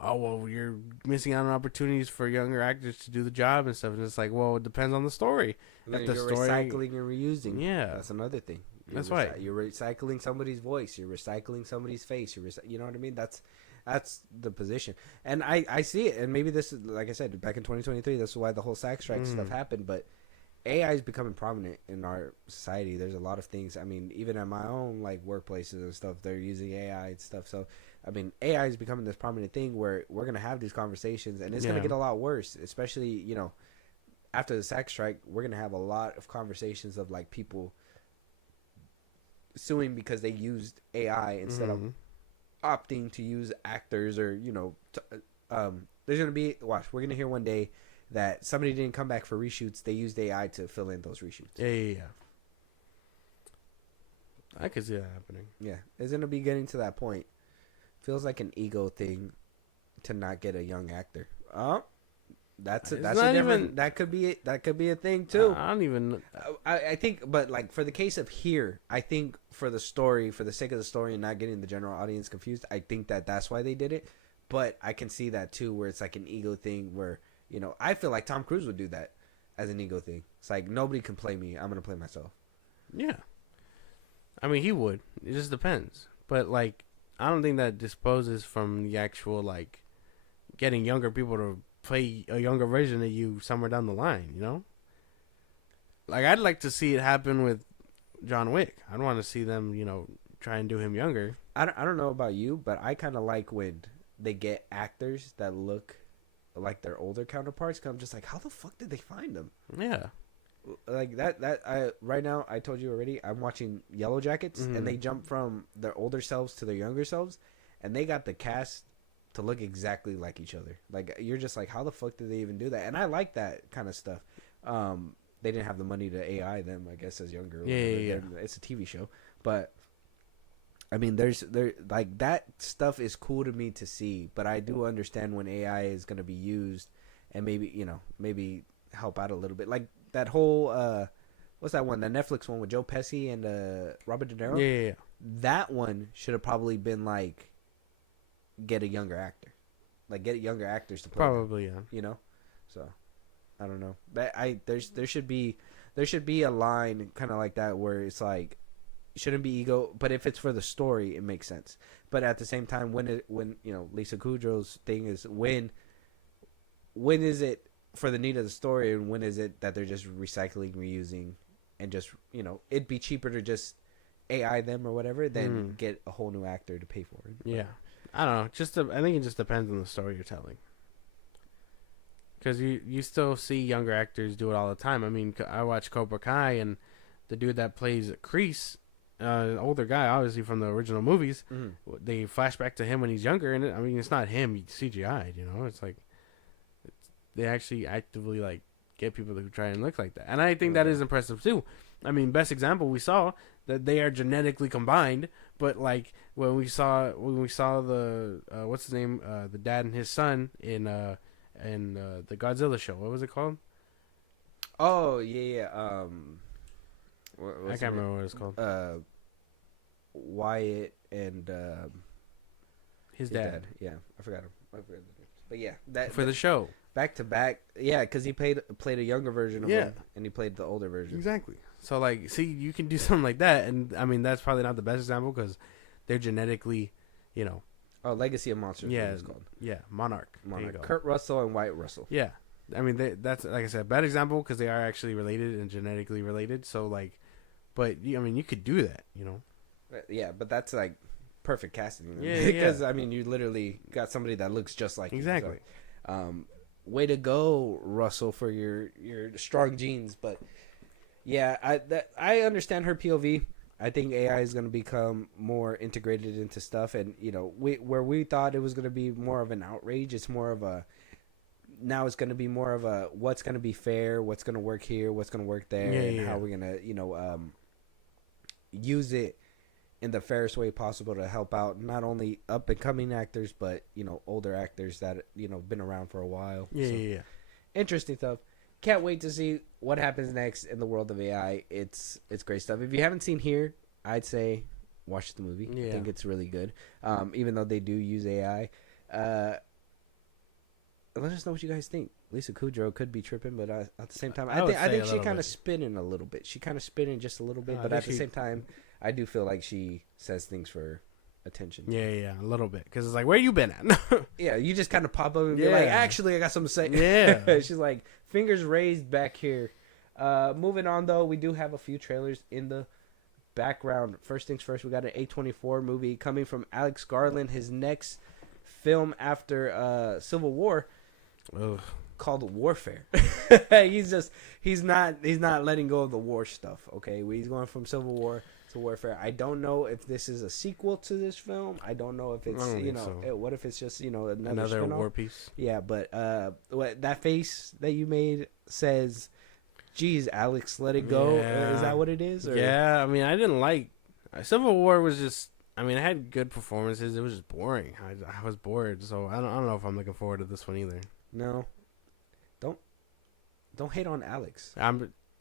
oh, well, you're missing out on opportunities for younger actors to do the job and stuff. And it's like, well, it depends on the story. If you're recycling and reusing. Yeah. That's another thing. That's right. You're recycling somebody's voice. You're recycling somebody's face. You know what I mean? That's the position. And I see it. And maybe this is, like I said, back in 2023, that's why the whole SAG strike stuff happened. But AI is becoming prominent in our society. There's a lot of things. I mean, even at my own workplaces and stuff, they're using AI and stuff. So, I mean, AI is becoming this prominent thing where we're going to have these conversations. And it's going to get a lot worse, especially, after the SAG strike, we're going to have a lot of conversations of people suing because they used AI instead of opting to use actors or there's gonna be we're gonna hear one day that somebody didn't come back for reshoots, they used AI to fill in those reshoots. Yeah. I could see that happening. Yeah, it's gonna be getting to that point. Feels like an ego thing to not get a young actor. That's a different. That could be a thing too. I don't even. I think, but for the case of here, I think for the story, for the sake of the story, and not getting the general audience confused, I think that's why they did it. But I can see that too, where it's like an ego thing. Where I feel like Tom Cruise would do that as an ego thing. It's like nobody can play me. I'm gonna play myself. Yeah, I mean he would. It just depends. But I don't think that disposes from the actual getting younger people to play a younger version of you somewhere down the line, I'd like to see it happen with John Wick. I'd want to see them, try and do him younger. I don't know about you, but I kind of like when they get actors that look like their older counterparts. Cause I'm just like, how the fuck did they find them? Yeah. Right now, I told you already, I'm watching Yellow Jackets, and they jump from their older selves to their younger selves, and they got the cast to look exactly like each other. You're just like, how the fuck did they even do that? And I like that kind of stuff. They didn't have the money to AI them, I guess, as younger. Yeah. It's a TV show, but I mean, that stuff is cool to me to see. But I do understand when AI is going to be used, and maybe help out a little bit. Like that whole what's that one? The Netflix one with Joe Pesci and Robert De Niro. Yeah. That one should have probably been get a younger actor, get younger actors to play. Probably, them, so I don't know. But there should be a line kind of like that where it's like shouldn't be ego, but if it's for the story, it makes sense. But at the same time, when Lisa Kudrow's thing is when is it for the need of the story, and when is it that they're just recycling, reusing, and just it'd be cheaper to just AI them or whatever than get a whole new actor to pay for it. Yeah, I don't know. I think it just depends on the story you're telling. Because you still see younger actors do it all the time. I mean, I watch Cobra Kai, and the dude that plays Kreese, older guy, obviously from the original movies, they flash back to him when he's younger, and I mean, it's not him CGI'd, It's like they actually actively like get people to try and look like that, and I think that is impressive too. I mean, best example we saw that they are genetically combined, but like when we saw the what's his name, the dad and his son in the Godzilla show. What was it called? Oh yeah. I can't remember what it's called. Wyatt and his dad. Yeah, I forgot him. But yeah, that for the show. Back to back, yeah, because he played a younger version of him, and he played the older version. Exactly. So like, see, you can do something like that, and I mean that's probably not the best example because they're genetically, Oh, Legacy of Monsters. Yeah, it's called. Yeah, Monarch. Kurt Russell and Wyatt Russell. Yeah, I mean that's like I said, bad example because they are actually related and genetically related. So like, but I mean you could do that, Yeah, but that's like perfect casting. Yeah, because I mean you literally got somebody that looks just like exactly. You, so, way to go, Russell, for your strong genes. But yeah, I understand her POV. I think AI is going to become more integrated into stuff, and where we thought it was going to be more of an outrage, it's more of a now it's going to be more of a what's going to be fair, what's going to work here, what's going to work there, and how we're going to use it in the fairest way possible to help out not only up and coming actors but older actors that been around for a while. Yeah. Interesting stuff. Can't wait to see what happens next in the world of AI. It's great stuff. If you haven't seen Here, I'd say watch the movie. I think it's really good. Even though they do use AI. Let us know what you guys think. Lisa Kudrow could be tripping, but at the same time, I think she kind of spinning a little bit. She kind of spinning just a little bit, but at the same time, I do feel like she says things for attention. Yeah, a little bit. Because it's like, where you been at? Yeah, you just kind of pop up and be like, actually, I got something to say. Yeah. She's like, fingers raised back here. Moving on, though, we do have a few trailers in the background. First things first, we got an A24 movie coming from Alex Garland, his next film after Civil War. Ugh. Called Warfare. he's not letting go of the war stuff. Okay, he's going from Civil War to Warfare. I don't know if this is a sequel to this film. I don't know if it's what if it's just another war piece. Yeah, but what that face that you made says, "Geez, Alex, let it go." Yeah. Is that what it is? Or? Yeah, I mean, I didn't like Civil War. Was just, I mean, it had good performances. It was just boring. I was bored, so I don't know if I'm looking forward to this one either. No. Don't hate on Alex.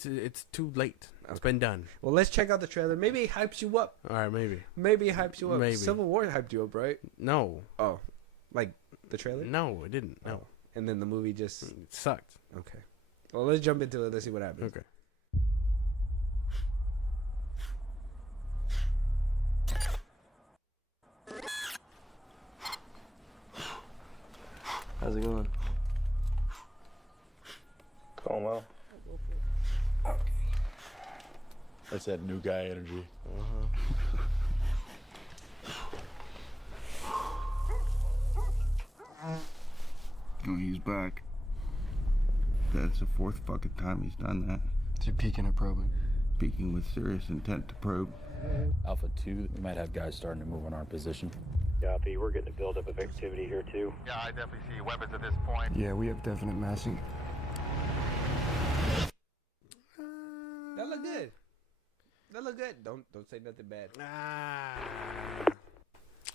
It's too late. It's been done. Well, let's check out the trailer. Maybe it hypes you up. All right, maybe. Maybe it hypes you up. Maybe. Civil War hyped you up, right? No. Oh, like the trailer? No, it didn't. No. Oh. And then the movie just It sucked. Okay. Well, let's jump into it. Let's see what happens. Okay. How's it going? Going well. That's that new guy energy. Oh, he's back. That's the fourth fucking time he's done that. So you're peeking at probing. Speaking with serious intent to probe. Alpha 2, we might have guys starting to move on our position. Copy, we're getting a buildup of activity here too. Yeah, I definitely see weapons at this point. Yeah, we have definite massing. That look good. That look good. Don't say nothing bad.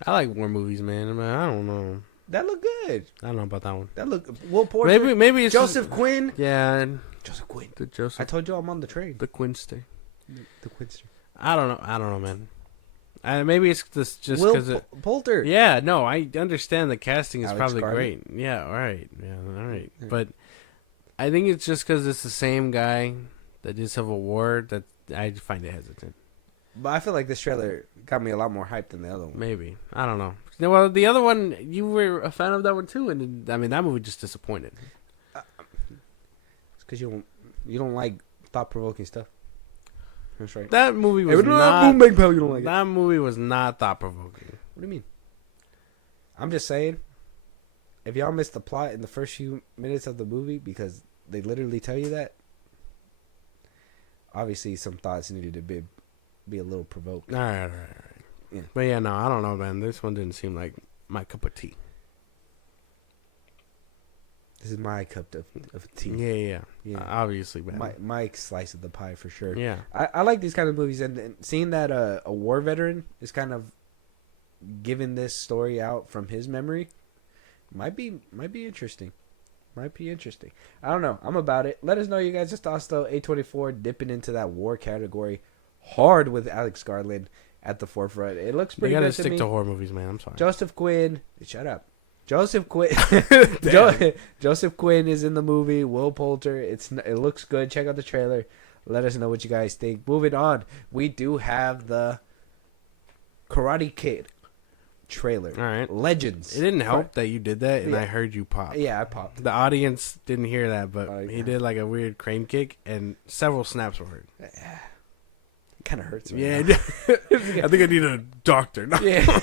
I like war movies, man. I mean, I don't know. That look good. I don't know about that one. That look. Will Porter. Maybe it's Joseph just, Quinn. Yeah, Joseph Quinn. the Joseph. I told you I'm on the train. The Quinster. The Quinster. I don't know, man. Maybe it's just Will because Poulter. Yeah, no, I understand the casting is Alex probably Garland. great. Yeah, all right. Yeah, all right. But I think it's just because it's the same guy that did Civil War that I find it hesitant. But I feel like this trailer got me a lot more hyped than the other one. Maybe. I don't know. Well, the other one, you were a fan of that one too, and I mean that movie just disappointed. It's because you don't like thought provoking stuff. That's right. That movie was You don't like it. that movie was not thought provoking. What do you mean? I'm just saying, if y'all missed the plot in the first few minutes of the movie because they literally tell you that, obviously some thoughts needed to be a little provoked. All right. Yeah. But yeah, no, I don't know, man. This one didn't seem like my cup of tea. This is my cup of tea. Yeah. Obviously, man. My slice of the pie for sure. Yeah. I like these kind of movies, and seeing that a war veteran is kind of giving this story out from his memory might be interesting. Might be interesting. I don't know. I'm about it. Let us know you guys' thoughts though. A24 dipping into that war category hard with Alex Garland at the forefront. It looks pretty You good gotta to stick me. to horror movies, man. I'm sorry. Joseph Quinn. Shut up. Joseph Quinn. Joseph Quinn is in the movie. Will Poulter. It looks good. Check out the trailer. Let us know what you guys think. Moving on, we do have the Karate Kid trailer. All right. Legends. It didn't help that you did that, and Yeah. I heard you pop. Yeah, I popped. The audience didn't hear that, but Oh, he yeah. did like a weird crane kick, and several snaps were heard. It kind of hurts. Right Yeah, now. I think I need a doctor. No. Yeah.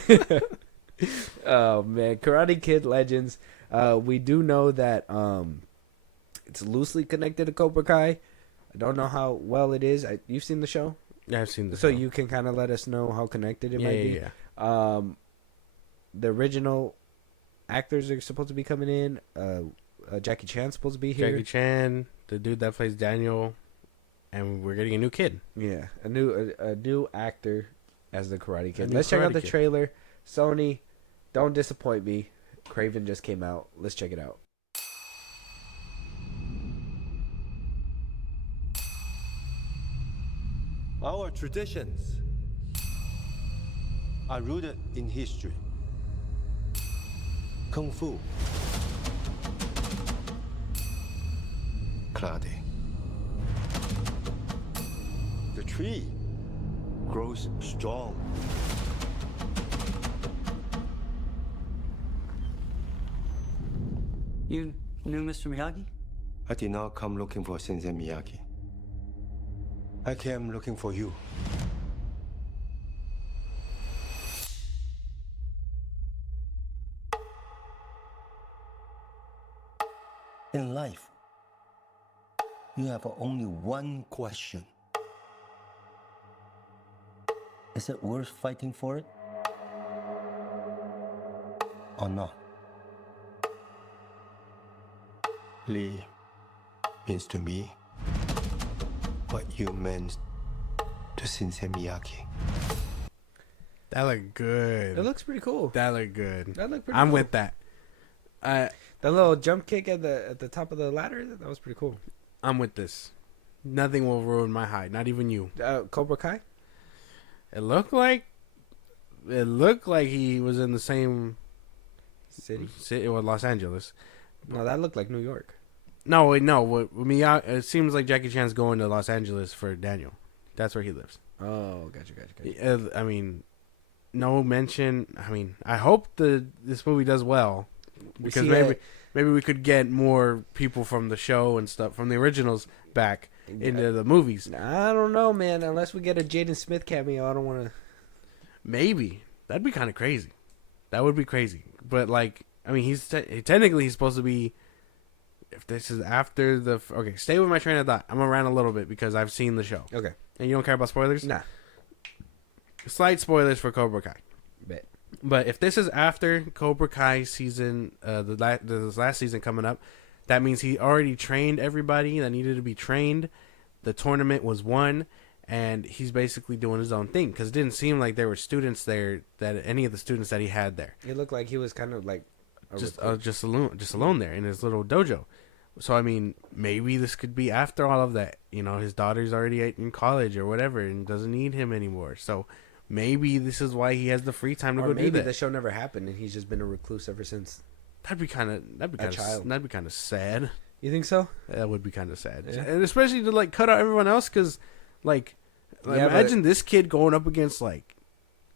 Oh man, Karate Kid Legends. We do know that it's loosely connected to Cobra Kai. I don't know how well it is. You've seen the show, Yeah, I've seen this. so you can kind of let us know how connected it might be. Yeah. The original actors are supposed to be coming in. Jackie Chan's supposed to be here. Jackie Chan, the dude that plays Daniel, and we're getting a new kid. Yeah, a new actor as the Karate Kid. new Let's check out Karate the Kid. trailer. Sony, don't disappoint me. Craven just came out. Let's check it out. Our traditions are rooted in history. Kung Fu, karate. The tree grows strong. You knew Mr. Miyagi? I did not come looking for Sensei Miyagi. I came looking for you. In life, you have only one question. Is it worth fighting for it? Or not? Lee means to me what you meant to Sensei Miyagi. That looked good. It looks pretty cool. That looked good. That looked pretty I'm cool. with that. The little jump kick at the top of the ladder, that was pretty cool. I'm with this. Nothing will ruin my high. Not even you. Cobra Kai? It looked like he was in the same City? city with Los Angeles. No, that looked like New York. No, wait, no. It seems like Jackie Chan's going to Los Angeles for Daniel. That's where he lives. Oh, gotcha. I mean, no mention. I mean, I hope this movie does well, because maybe we could get more people from the show and stuff from the originals back into the movies. I don't know, man. Unless we get a Jaden Smith cameo, I don't want to. Maybe that'd be kind of crazy. That would be crazy. But like, I mean, technically he's supposed to be. If this is after the okay, stay with my train of thought. I'm gonna rant a little bit because I've seen the show. Okay. And you don't care about spoilers? Nah. Slight spoilers for Cobra Kai. Bet. But if this is after Cobra Kai season, the last season coming up, that means he already trained everybody that needed to be trained. The tournament was won, and he's basically doing his own thing because it didn't seem like there were students there, that any of the students that he had there. It looked like he was kind of like just alone there in his little dojo. So I mean, maybe this could be after all of that. You know, his daughter's already in college or whatever and doesn't need him anymore. So maybe this is why he has the free time to go do that. Maybe the show never happened and he's just been a recluse ever since. That'd be kind of sad. You think so? That would be kind of sad, Yeah. and especially to like cut out everyone else, because like Yeah, imagine this kid going up against like.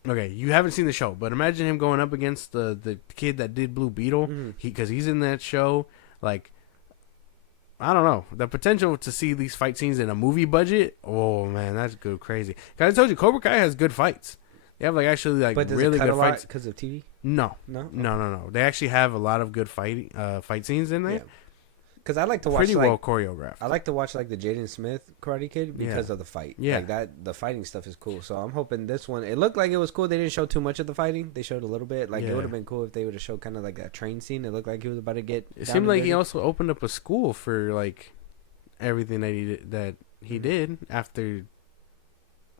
Okay, you haven't seen the show, but imagine him going up against the kid that did Blue Beetle, because he's in that show. Like, I don't know, the potential to see these fight scenes in a movie budget. Oh man, that's good, crazy. Cause I told you, Cobra Kai has good fights. They have like actually like But does really it cut good a lot fights because of TV? No, No? no. They actually have a lot of good fight scenes in there. Yeah. Because I like to watch Pretty like, well choreographed. I like to watch like the Jaden Smith Karate Kid because of the fight. Yeah. Like that, the fighting stuff is cool. So I'm hoping this one. It looked like it was cool. They didn't show too much of the fighting. They showed a little bit. Like it would have been cool if they would have showed kind of like a train scene. It looked like he was about to get. It seemed like he also opened up a school for like everything that he did after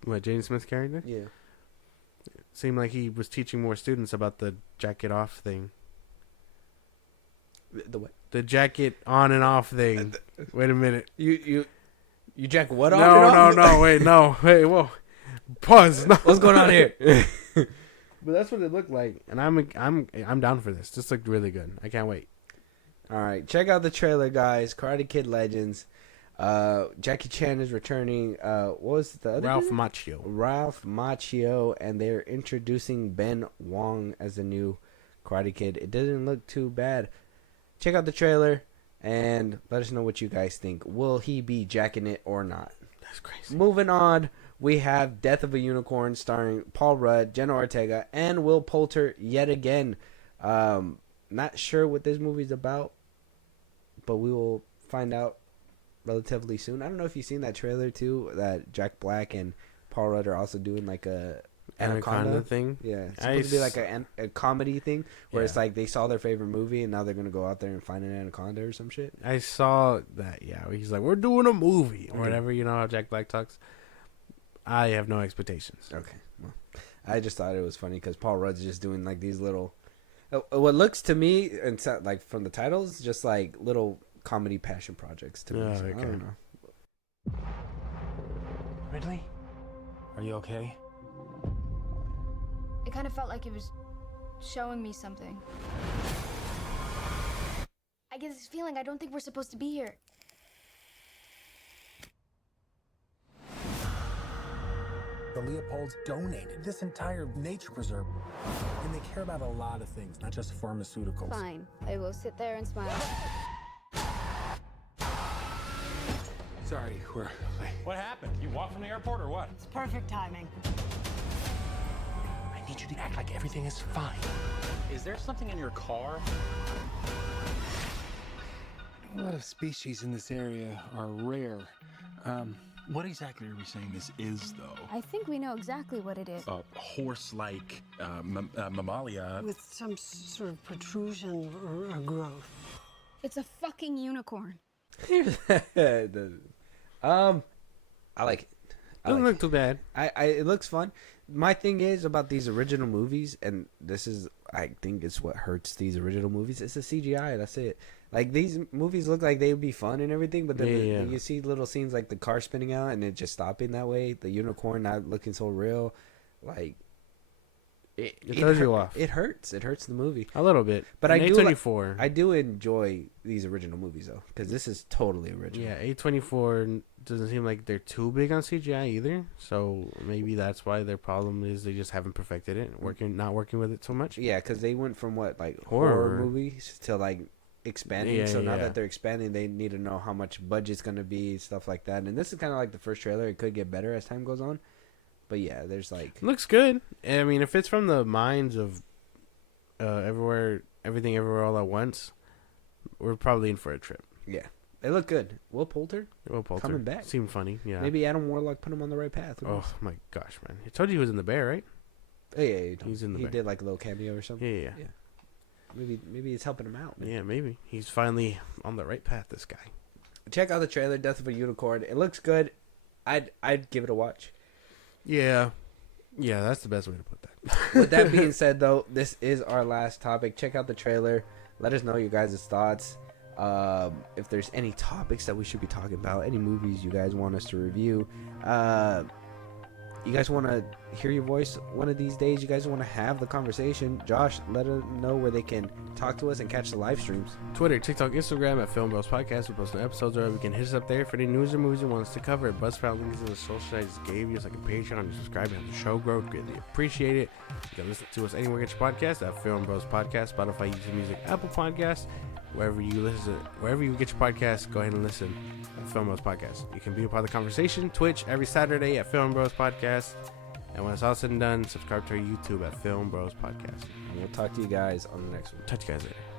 what Jaden Smith's character. Yeah. It seemed like he was teaching more students about the jacket off thing. The what? The jacket on and off thing. Wait a minute. You jack what on? Wait, whoa. Pause. No. What's going on here? But that's what it looked like, and I'm down for this. This looked really good. I can't wait. All right, check out the trailer, guys. Karate Kid Legends. Jackie Chan is returning. What was the other Ralph dude? Macchio. Ralph Macchio, and they're introducing Ben Wong as the new Karate Kid. It doesn't look too bad. Check out the trailer and let us know what you guys think. Will he be jacking it or not? That's crazy. Moving on, we have Death of a Unicorn starring Paul Rudd, Jenna Ortega, and Will Poulter yet again. Not sure what this movie's about, but we will find out relatively soon. I don't know if you've seen that trailer too, that Jack Black and Paul Rudd are also doing like a Anaconda thing. Yeah, it's supposed to be like a comedy thing where it's like they saw their favorite movie and now they're gonna go out there and find an anaconda or some shit. I saw that. Yeah, he's like, we're doing a movie or whatever. You know how Jack Black talks. I have no expectations. Okay, well, I just thought it was funny because Paul Rudd's just doing like these little, what looks to me and like from the titles, just like little comedy passion projects to me. So okay. I don't know. Ridley, are you okay? It kind of felt like it was showing me something. I get this feeling I don't think we're supposed to be here. The Leopolds donated this entire nature preserve. And they care about a lot of things, not just pharmaceuticals. Fine. I will sit there and smile. Sorry, we're late. What happened? You walked from the airport or what? It's perfect timing. I need you to act like everything is fine. Is there something in your car? A lot of species in this area are rare. What exactly are we saying this is, though? I think we know exactly what it is. Horse-like mammalia. With some sort of protrusion or growth. It's a fucking unicorn. I like it. Doesn't look too bad. It looks fun. My thing is about these original movies, and this is, I think it's what hurts these original movies. It's the CGI. That's it. Like, these movies look like they would be fun and everything, but then you see little scenes like the car spinning out and it just stopping that way. The unicorn not looking so real. Like, it throws you off. It hurts. It hurts the movie A little bit. But And I do A24. I do enjoy these original movies though, because this is totally original. Yeah, A24 doesn't seem like they're too big on CGI either. So maybe that's why their problem is they just haven't perfected it, not working with it so much. Yeah, because they went from what, like Horror movies to like expanding. Yeah, so now yeah. that they're expanding, they need to know how much budget's gonna be, stuff like that. And this is kind of like the first trailer. It could get better as time goes on. But yeah, there's like Looks good. I mean, if it's from the minds of everything, everywhere, all at once, we're probably in for a trip. Yeah, they look good. Will Poulter coming back seemed funny. Yeah, maybe Adam Warlock put him on the right path. Who knows? Oh my gosh, man! I told you he was in the Bear, right? Oh, yeah, He's in the he Bear. did like a little cameo or something. Yeah. Maybe it's helping him out. Man. Yeah, maybe he's finally on the right path. This guy. Check out the trailer, Death of a Unicorn. It looks good. I'd give it a watch. Yeah, that's the best way to put that. With that being said, though, this is our last topic. Check out the trailer. Let us know your guys' thoughts. If there's any topics that we should be talking about, any movies you guys want us to review, you guys want to hear your voice one of these days, you guys want to have the conversation, Josh, let them know where they can talk to us and catch the live streams. Twitter, TikTok, Instagram at FilmBros Podcast. We post new episodes, or we can hit us up there for any news or movies you want us to cover. Buzzsprout links in the social I just gave you. It's like a Patreon. You subscribe to help the show grow. Greatly appreciate it. You can listen to us anywhere you get your podcast at FilmBros Podcast, Spotify, YouTube Music, Apple Podcasts. Wherever you get your podcast, go ahead and listen at FilmBros Podcast. You can be a part of the conversation. Twitch every Saturday at FilmBros Podcast. And when it's all said and done, subscribe to our YouTube at FilmBros Podcast. And we'll talk to you guys on the next one. Touch you guys later.